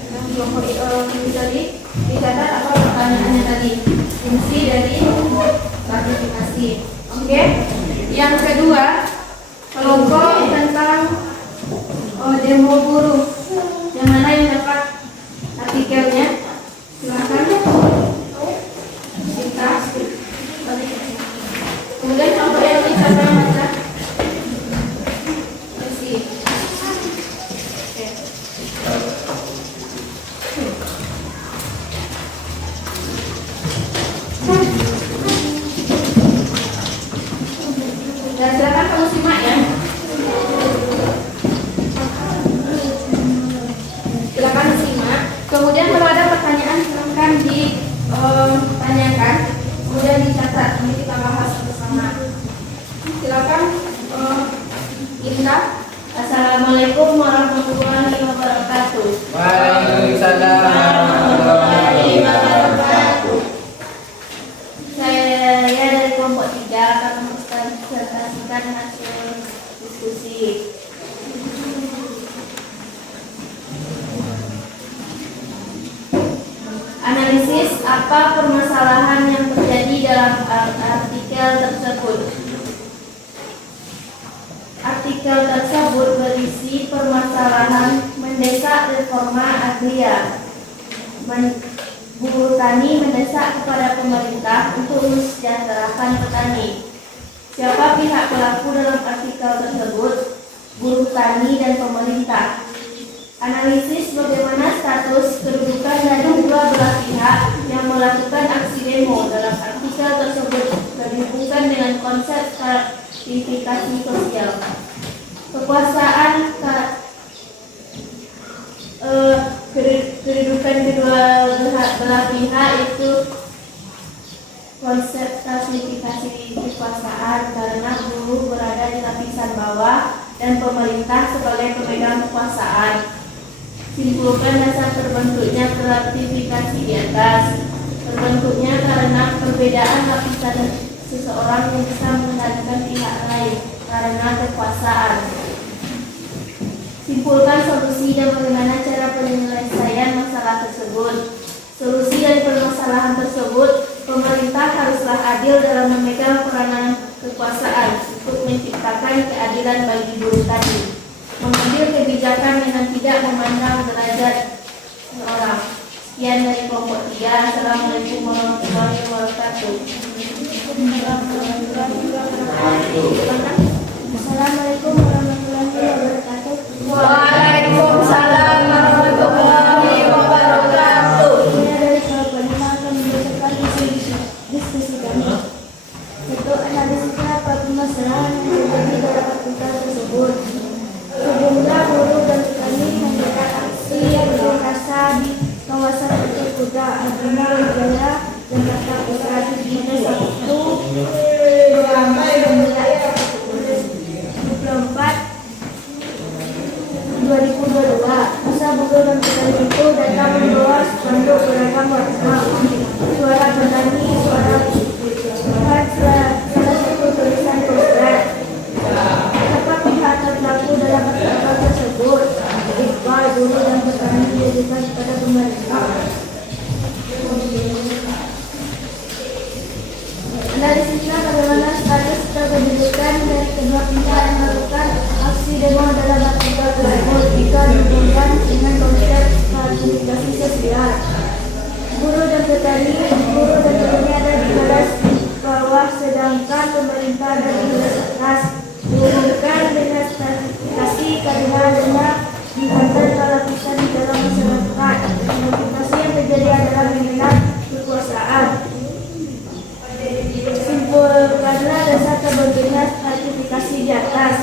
Yang kelompok ini tadi dicatat apa pertanyaannya tadi? Fungsi dari stratifikasi. Oke. Yang kedua, kelompok tentang demo buruh. Yang mana yang dapat artikelnya? Silakan. Kita. Kemudian kelompok yang siapa yang baca? Dan silakan kamu simak ya. Silakan simak. Kemudian kalau ada pertanyaan silakan ditanyakan, kemudian dicatat. Nanti kita bahas bersama. Silakan Indah. Assalamualaikum warahmatullahi wabarakatuh. Waalaikumsalam warahmatullahi wabarakatuh. Saya dari kelompok 3 akan mempresentasikan hasil diskusi. Analisis apa permasalahan yang terjadi dalam artikel tersebut. Artikel tersebut berisi permasalahan mendesak reforma agraria. Buruh tani mendesak kepada pemerintah untuk mensejahterakan petani. Siapa pihak pelaku dalam artikel tersebut? Buruh tani dan pemerintah. Analisis bagaimana status kedudukan dari dua belah pihak yang melakukan aksi demo dalam artikel tersebut berhubungan dengan konsep stratifikasi sosial. Kekuasaan belah pihak itu konsep klasifikasi kekuasaan karena guru berada di lapisan bawah dan pemerintah sebagai pemegang kekuasaan. Simpulkan dasar terbentuknya klasifikasi di atas. Terbentuknya karena perbedaan lapisan seseorang yang bisa mengendalikan pihak lain karena kekuasaan. Simpulkan solusi dan bagaimana cara penyelesaian masalah tersebut. Solusi dari permasalahan tersebut, pemerintah haruslah adil dalam memegang peranan kekuasaan untuk menciptakan keadilan bagi buruh tadi. Mengambil kebijakan dengan tidak memandang derajat seseorang. Sekian dari kelompok 3. Assalamualaikum warahmatullahi wabarakatuh. Assalamualaikum warahmatullahi wabarakatuh. Waalaikumsalam warahmatullahi wabarakatuh. Ini dari kelompok 5 akan membacakan diskusi kami. Satu, analisisnya apa permasalahan yang terjadi dalam artikel tersebut. Sejumlah buruh dan petani menggelar aksi yang berkasa di kawasan Petir Kuda, Arjuna Wijaya, Jakarta Pusat. Pada Sabtu 2022, masa buruh dan petani itu datang membawa spanduk beragam warna. Suara petani, suara Tuhan, salah satu tulisan program. Siapa pihak terdakwa dalam artikel tersebut? Iqbal, buruh dan petani didirikan kepada pemerintah. Analisisnya bagaimana status kependudukan dari kedua pihak yang melakukan aksi demo dalam artikel tersebut jika dihubungkan dengan konsep klasifikasi sosial. Buruh dan petani ada di garis bawah, sedangkan pemerintah ada di garis atas. Dihubungkan dengan klasifikasi karena adanya dihantar ke lapisan di dalam masyarakat. Klasifikasi yang terjadi adalah mengenal kekuasaan. Simpulkanlah dasar terbentuknya klasifikasi di atas.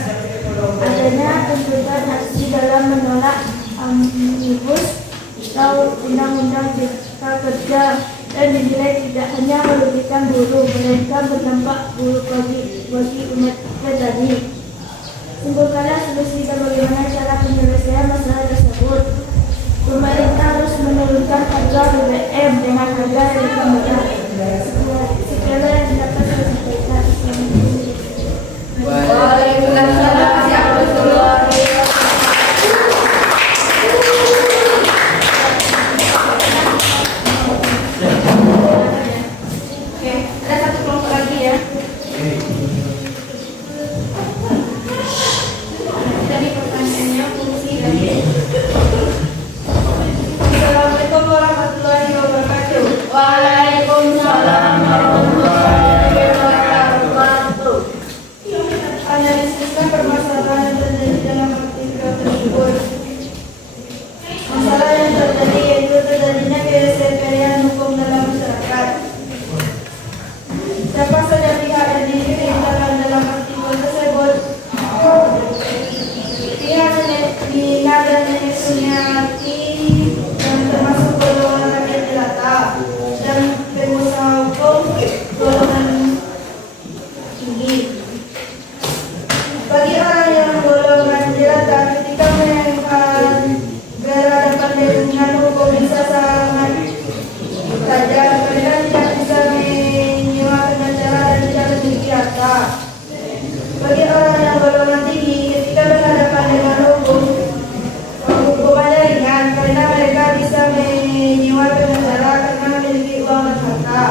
Adanya tuntutan aksi dalam menolak omnibus atau undang-undang cipta kerja dan dinilai tidak hanya merugikan buruh, melainkan berdampak buruk bagi umat petani. Simpulkanlah solusi dan bagaimana cara penyelesaian masalah tersebut. Pemerintah harus menurunkan harga BBM dengan harga yang lebih murah. Sekian yang dapat saya sampaikan. Waalaikumsalam warahmatullahi wabarakatuh. Oke, ada satu kelompok lagi ya. Jadi pertanyaannya fungsi dari Assalamualaikum warahmatullahi wabarakatuh. Waalaikumsalam warahmatullahi wabarakatuh. Analisiskan permasalahan yang terjadi dalam artikel tersebut. Masalah yang terjadi yaitu terjadinya kesetaraan hukum dalam masyarakat. Siapa saja pihak yang diceritakan dalam artikel tersebut? Pihak Nina dan Nenek Sunyati dan termasuk golongan rakyat jelata dan pengusaha hukum golongan tinggi. Bagi orang yang golongan jelata, ketika melakukan berhadapan dengan hukum bisa sangat tajam. Mereka tidak bisa menyewa pengacara dan tidak memiliki harta. Bagi orang yang golongan tinggi, ketika berhadapan dengan hukumannya ringan karena mereka bisa menyewa pengacara karena memiliki uang dan harta.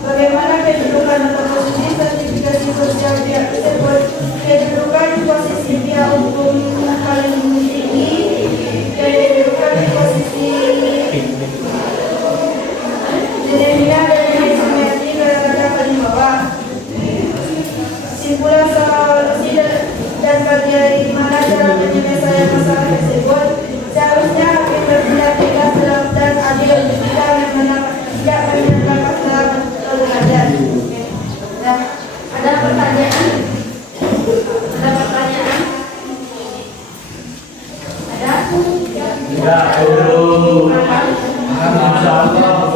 Bagaimana kedudukan atau posisi sertifikasi sosial pihak tersebut? Kedudukan posisi pihak hukum paling tinggi, kedudukan posisi Nina dan Nenek Sunyati berada paling bawah. Simpulan solusi dan bagaimana cara penyelesaian masalah tersebut. Seharusnya hakim bertindak tegas dan adil, tidak menyerahkan masalah terlalu. Ada pertanyaan? Ada pertanyaan? Ada? Tidak, belum. Insyaallah, Bu.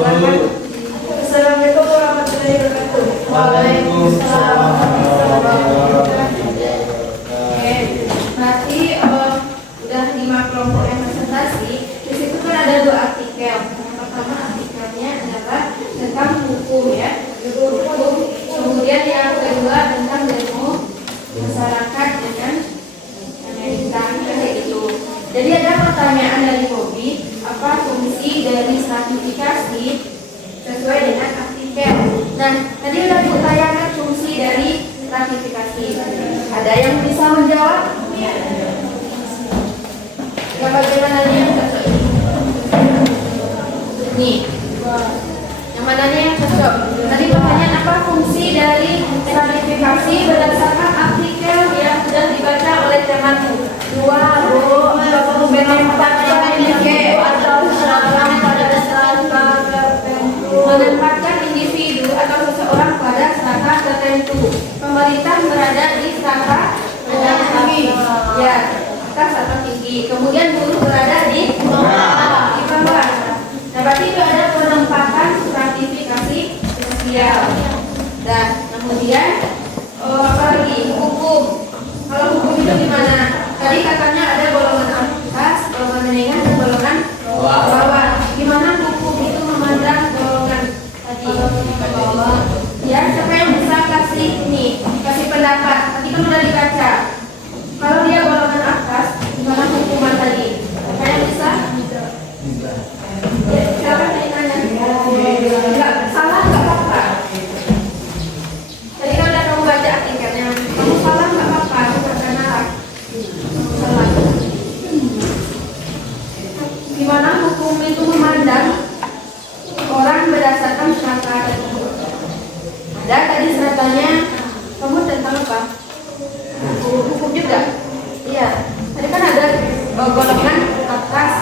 Assalamualaikum warahmatullahi wabarakatuh. Waalaikumsalam warahmatullahi wabarakatuh. Oke, berarti udah 5 kelompok yang presentasi. Di situ kan ada 2 artikel. Yang pertama artikelnya adalah tentang hukum ya, hukum. Kemudian yang kedua tentang demo masyarakat dengan Amerika kayak gitu. Jadi ada pertanyaan dari Bobby, apa fungsi dari stratifikasi sesuai dengan artikel. Nah, tadi udah ditayangkan fungsi dari stratifikasi. Ada yang bisa menjawab? Ya, bagaimana yang cocok ini? Nih, yang mana nih yang cocok? Tadi pertanyaan apa fungsi dari stratifikasi berdasarkan artikel yang sudah dibaca oleh temanmu? 2, Bu. Menempatkan individu atau seseorang pada strata tertentu. Pemerintah berada di strata tinggi, ya, atas atau tinggi. Kemudian buruh berada di bawah. Nah, berarti itu ada penempatan stratifikasi sosial. Dan kemudian apa lagi? Hukum. Kalau hukum itu gimana? Tadi katanya ada golongan atas, golongan menengah, dan golongan bawah. Gimana hukum itu memandang golongan tadi? Bawah. Ya, siapa yang bisa kasih pendapat? Tadi kan udah dibaca. Kalau dia golongan atas, gimana hukuman tadi? Siapa yang bisa? Ya, siapa yang tanya? Enggak, salah nggak apa-apa. Tadi kan udah kamu baca artikelnya. Kamu salah nggak apa-apa, karena salah. Gimana hukum itu memandang orang berdasarkan strata tersebut? Ada tadi stratanya, kamu tentang apa? Hukum juga? Iya. Tadi kan ada golongan atas,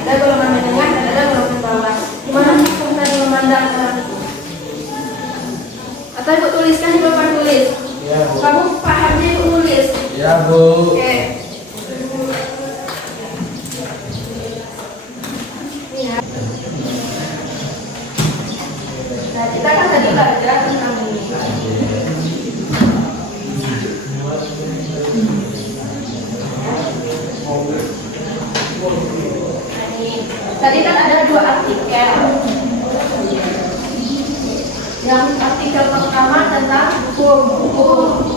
ada golongan menengah, dan ada golongan bawah. Gimana hukum tadi memandang orang itu? Atau ibu tuliskan di papan tulis? Ya, Bu. Kamu pahamnya ibu tulis? Ya, Bu. Oke. Ya. Nah, kita kan tadi belajar tentang ini. Tadi kan ada 2 artikel. Yang artikel pertama tentang hukum.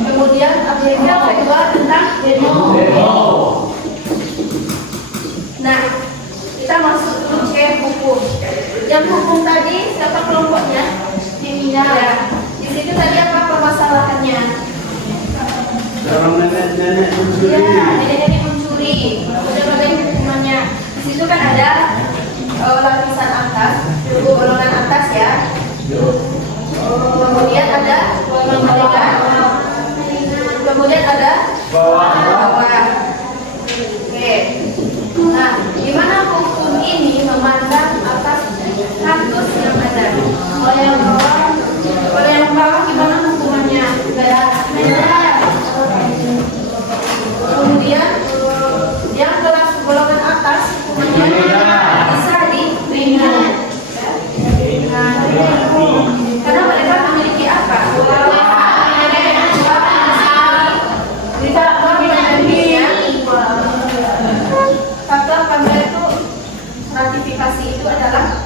Kemudian artikel kedua tentang demo. Nah, kita masuk dulu ke hukum. Yang hukum tadi siapa kelompoknya? Kriminal. Ya. Di situ tadi apa permasalahannya? Seorang nenek-nenek mencuri. Ya, nenek-nenek mencuri. Kemudian bagaimana hukumannya? Di situ kan ada lapisan atas, golongan atas ya. Kemudian ada golongan menengah. Kemudian ada bawah. Oke. Nah, gimana hukum ini memandang atas status yang ada? Kalau yang bawah gimana hukumannya? Beda. Kemudian yang kelas golongan atas hukumannya bisa dipindah. Karena mereka memiliki apa? Faktor pada itu ratifikasi itu adalah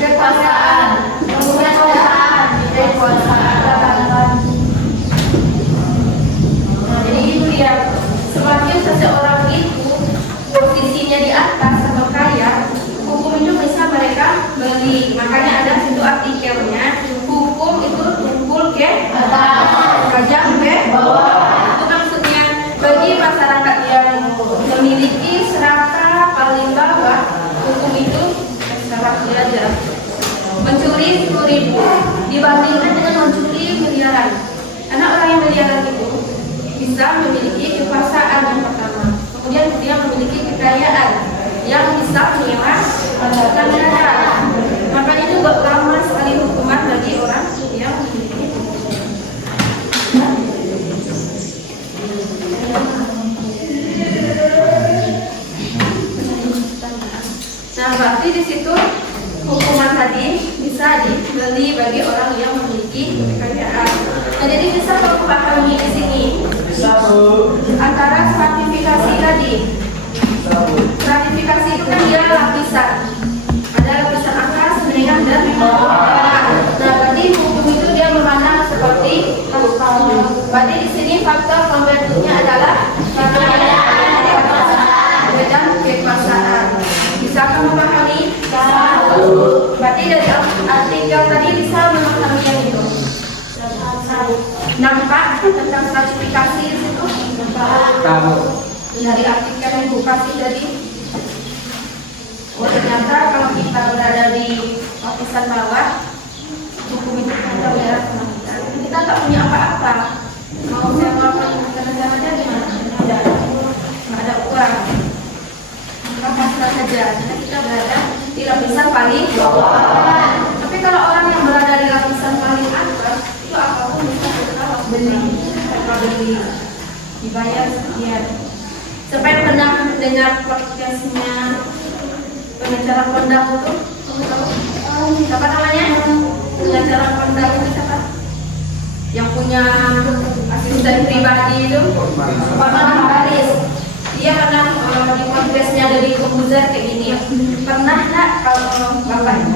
kekuasaan, kemudian kekuasaan. Jadi itu ya, semakin seseorang itu posisinya di atas atau kaya, hukum itu bisa mereka beli. Makanya ada situ artikelnya, hukum itu tumpul ke atas, pajak ke bawah. Itu maksudnya bagi masyarakat yang memiliki strata paling bawah, hukum itu sangat belajar. Mencuri 10.000 dibandingkan dengan mencuri miliaran. Karena orang yang miliaran itu bisa memiliki kekuasaan yang pertama, kemudian dia memiliki kekayaan yang bisa menyewa pasukan negara. Makanya juga lama sekali hukuman bagi orang yang memiliki berarti di situ hukuman tadi bisa dibeli bagi orang yang memiliki kekayaan. Nah, jadi bisa kamu pahami di sini Bisa, Bu. antara stratifikasi tadi. Bisa, Bu. Stratifikasi itu kan dia lapisan. Ada lapisan atas, menengah, dan bawah. Nah, berarti hukum itu dia memandang seperti berarti di sini faktor pembentuknya adalah dan kekuasaan. Bisa kamu pahami? Berarti dari artikel tadi bisa memahami yang itu. Nampak tentang stratifikasi di situ? Kamu. Dari artikel yang ibu kasih tadi. Oh, ternyata kalau kita berada di lapisan bawah, hukum itu kita berat sama kita. Kita tak punya apa-apa. Mau saya makan negara-negara gimana? Nggak ada uang. Pasrah saja. Karena kita berada di lapisan paling bawah. Tapi kalau orang yang berada di lapisan paling atas, itu apapun bisa kita beli, dibayar sekian. Siapa yang pernah dengar podcastnya pengacara kondang itu? Siapa namanya? Pengacara kondang itu siapa? Yang punya asisten pribadi itu? Pak Haris. Dia pernah di podcastnya dari Kebuzer kayak gini. Pernah nggak kalau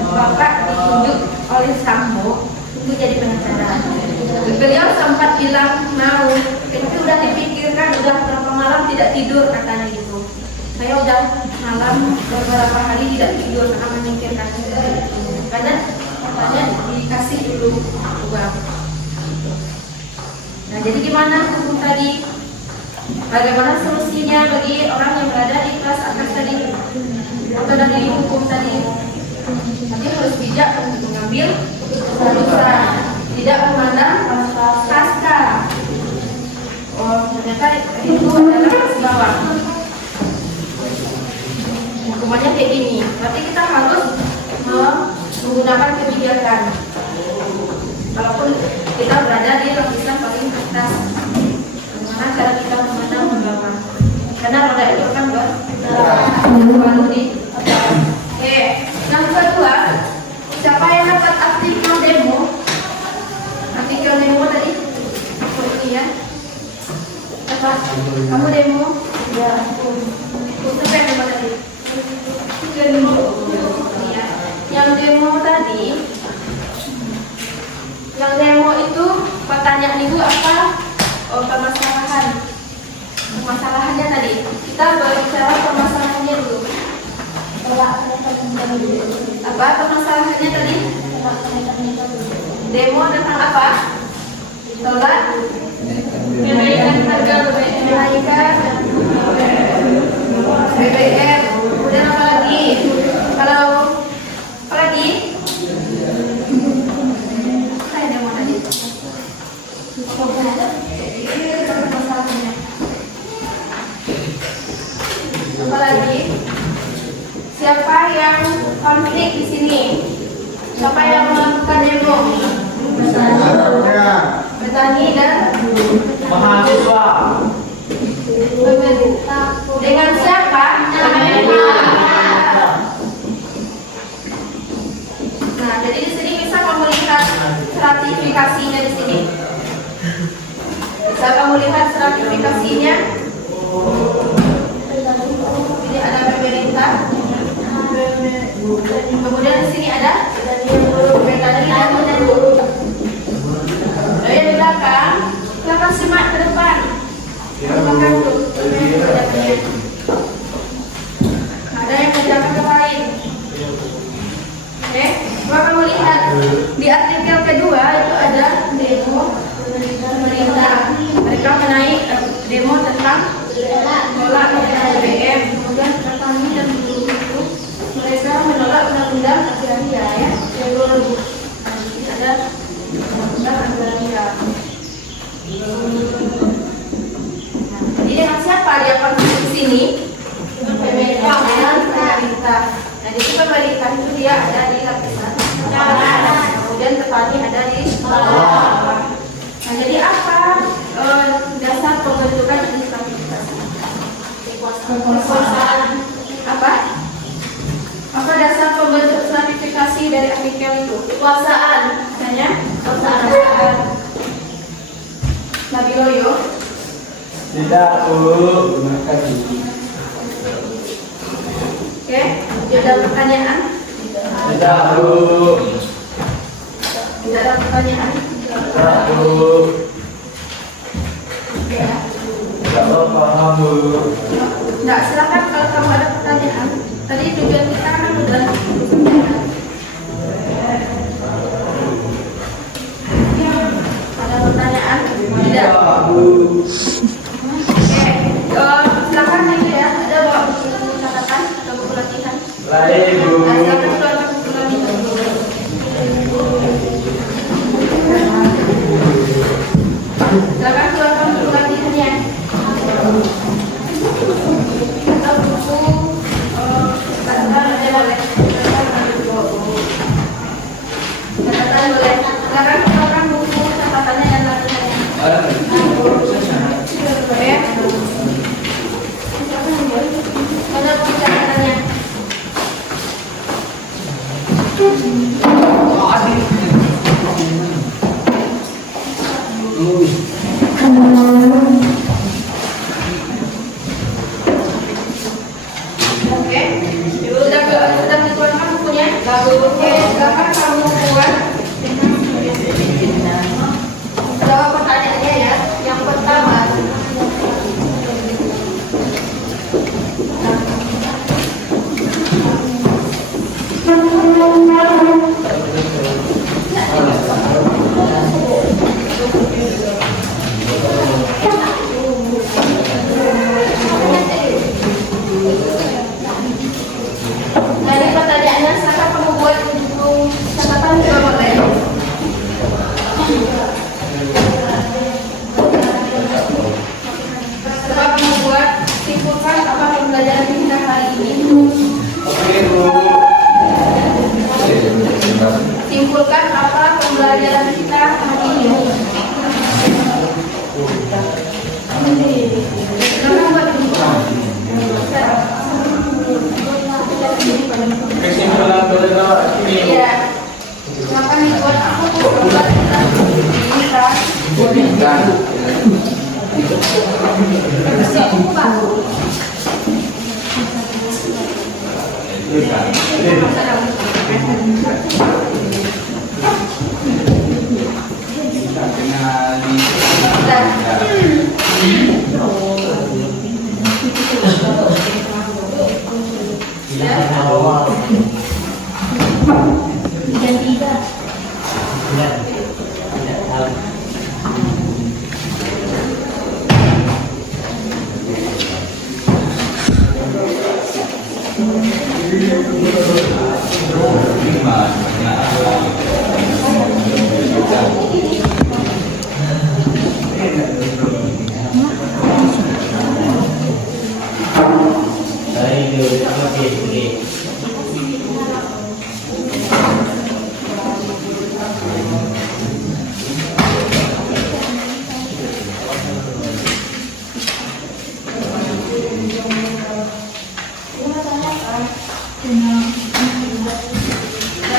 bapak ditunjuk oleh Sambo untuk jadi pengacara? Beliau sempat bilang mau, tapi udah dipikirkan, udah berapa malam tidak tidur katanya gitu. Saya udah malam beberapa hari tidak tidur karena memikirkan itu. Karena katanya dikasih dulu uang. Nah, jadi gimana hukum tadi? Bagaimana solusinya bagi orang yang berada di kelas atas tadi atau dari hukum tadi? Tapi harus bijak untuk mengambil keputusan, tidak memandang kasta. Oh, ternyata itu adalah garis bawah. Hukumannya kayak gini. Berarti kita harus menggunakan kebijakan. Walaupun kita berada di lapisan paling atas. Bagaimana cara kita memandang ke bawah? Karena roda itu kan berlalu di atas. Oke, yang kedua, siapa yang dapat artikel demo? Artikel demo tadi? Ini ya. Apa? Kamu demo? Ya. Siapa yang demo tadi? Demo. Ya. Yang demo tadi, yang demo itu pertanyaan itu apa? Oh, permasalahan. Permasalahannya tadi. Kita berbicara permasalahannya dulu. Apa permasalahannya tadi? Demo tentang apa? Tolak kenaikan harga BBM. Kemudian apa lagi? Kalau apa lagi? Saya demo tadi. Apa lagi? Siapa yang konflik di sini? Siapa yang melakukan demo? Petani dan Mahasiswa. pemerintah. Dengan siapa? Nah, jadi di sini bisa kamu lihat stratifikasinya di sini. Bisa kamu lihat stratifikasinya. Ini ada pemerintah. Kemudian di sini ada petani dan buruh. Dari belakang, silakan simak ke depan. Belakang tuh. Ada yang menjaga ke lain. Oke, coba kamu lihat di artikel kedua itu ada demo pemerintah. Mereka menaik demo tentang tolak BBM. Kemudian petani dan buruh itu mereka menolak undang-undang agraria ya. Ada undang-undang agraria. Jadi dengan siapa dia konflik di sini? Pemerintah dengan pemerintah. Nah, jadi pemerintah itu dia ada di lapisan atas, kemudian petani ada di bawah. Nah, jadi apa dasar pembentukan stratifikasi? Kekuasaan. Apa? Apa arti dari amikel itu? Kekuasaan. Misalnya, Kekuasaan. Nabi Loyo. Tidak, Bu. Terima kasih. Oke, ada pertanyaan? Tidak, Bu. Tidak ada pertanyaan? Tidak, Bu. Ya. Tidak paham, Bu. Enggak, silakan kalau kamu ada pertanyaan. Tadi tujuan kita kan udah ada pertanyaan? Tidak. Bu. Oke, silakan ini ya. Ada bawa buku catatan atau buku latihan? Baik, Bu. Silakan keluarkan buku latihan. Silakan keluarkan buku latihannya. Atau buku catatan aja boleh. Catatan boleh. Silakan keluarkan buku catatannya dan latihannya. Ya. Mana buku catatannya? Oke, sudah dikeluarkan bukunya. Oke, silakan kamu buat. Jawab pertanyaannya ya. Yang pertama. Dari pertanyaannya, silakan kamu buat buku catatan juga boleh. Coba kamu buat simpulkan apa pembelajaran kita hari ini. Oke, Bu. Simpulkan apa pembelajaran kita hari ini. Silakan buat Kesimpulan belajar ini. Iya. Silakan dibuat aku buat bisa.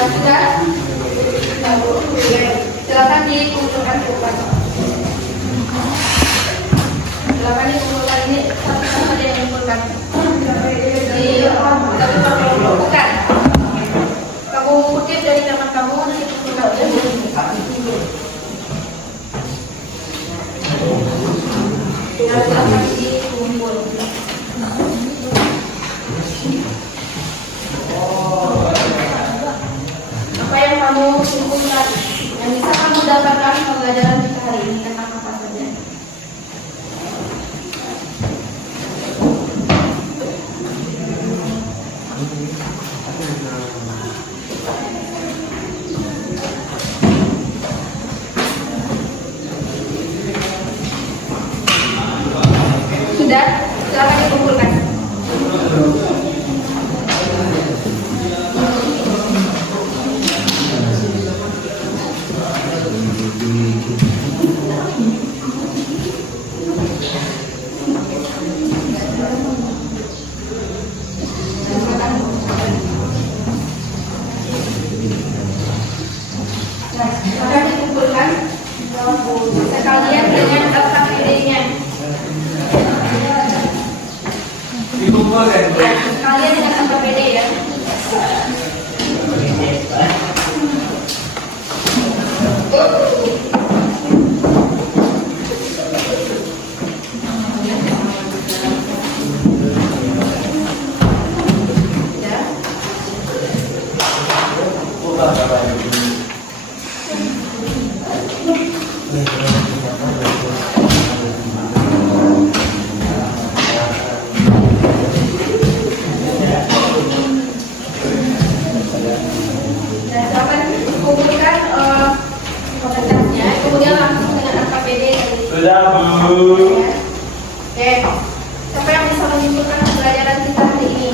Sudah? Silakan dikumpulkan ke depan. Silakan dikumpulkan ini satu-satu saja yang dikumpulkan. Bukan. Kamu kutip dari teman kamu nanti kumpulkan. Silakan dikumpul. Apa yang kamu simpulkan yang bisa kamu dapatkan pembelajaran kita hari ini tentang apa saja? Sudah, silakan dikumpulkan. Dikumpulkan. Kalian dengan APBD ya. Ya. Dan dapat kumpulkan komentarnya, kemudian langsung dengan AKBD dari Sudah, Bu. Oke, siapa yang bisa menyimpulkan pelajaran kita hari ini?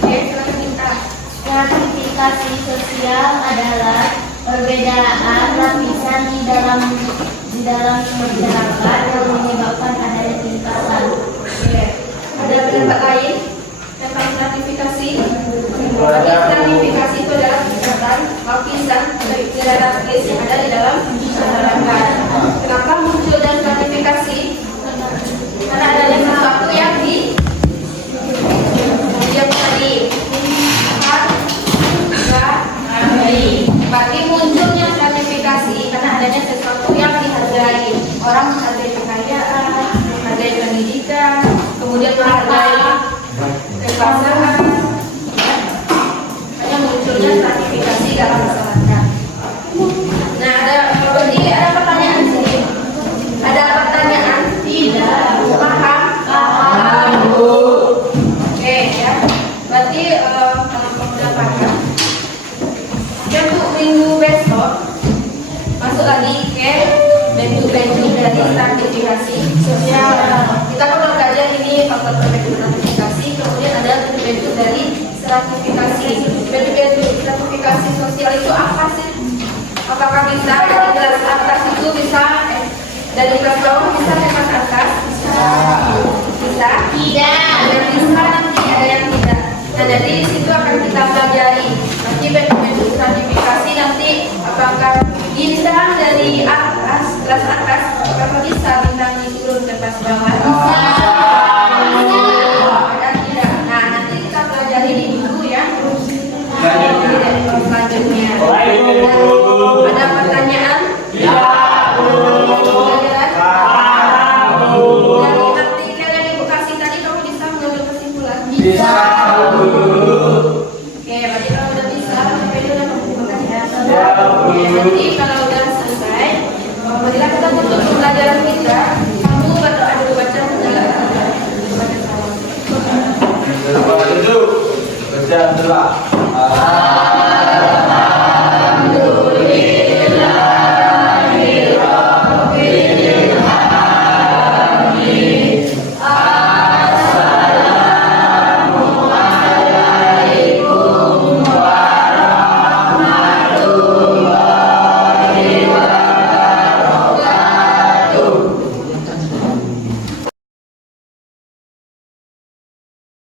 Oke, silakan minta. Stratifikasi sosial adalah perbedaan lapisan di dalam masyarakat yang menyebabkan adanya tingkatan. Oke, ada pendapat lain tentang stratifikasi? Bagi stratifikasi itu adalah tingkatan lapisan hierarkis yang ada di dalam masyarakat. Kenapa muncul dan stratifikasi? Karena adanya sesuatu yang tadi bagi munculnya stratifikasi karena adanya sesuatu yang dihargai. Orang menghargai kekayaan, menghargai pendidikan, kemudian menghargai kekuasaan. Hanya munculnya stratifikasi dalam masyarakat. Nah, ada pertanyaan di sini. Ada pertanyaan? Tidak. Paham? Paham. Oke ya. Berarti sudah paham. Dan untuk minggu besok masuk lagi ke bentuk-bentuk dari stratifikasi sosial. Kita pernah belajar ini faktor bentuk stratifikasi, kemudian ada bentuk dari stratifikasi. Bentuk stratifikasi sosial itu apa sih? Apakah bisa dari kelas atas itu bisa dari kelas bawah bisa ke kelas atas? Bisa? Tidak. Ada yang bisa, nanti ada yang tidak. Nah, jadi di situ akan kita pelajari. Nanti bentuk stratifikasi nanti apakah bintang dari atas, kelas atas, apakah bisa bintang turun ke kelas bawah?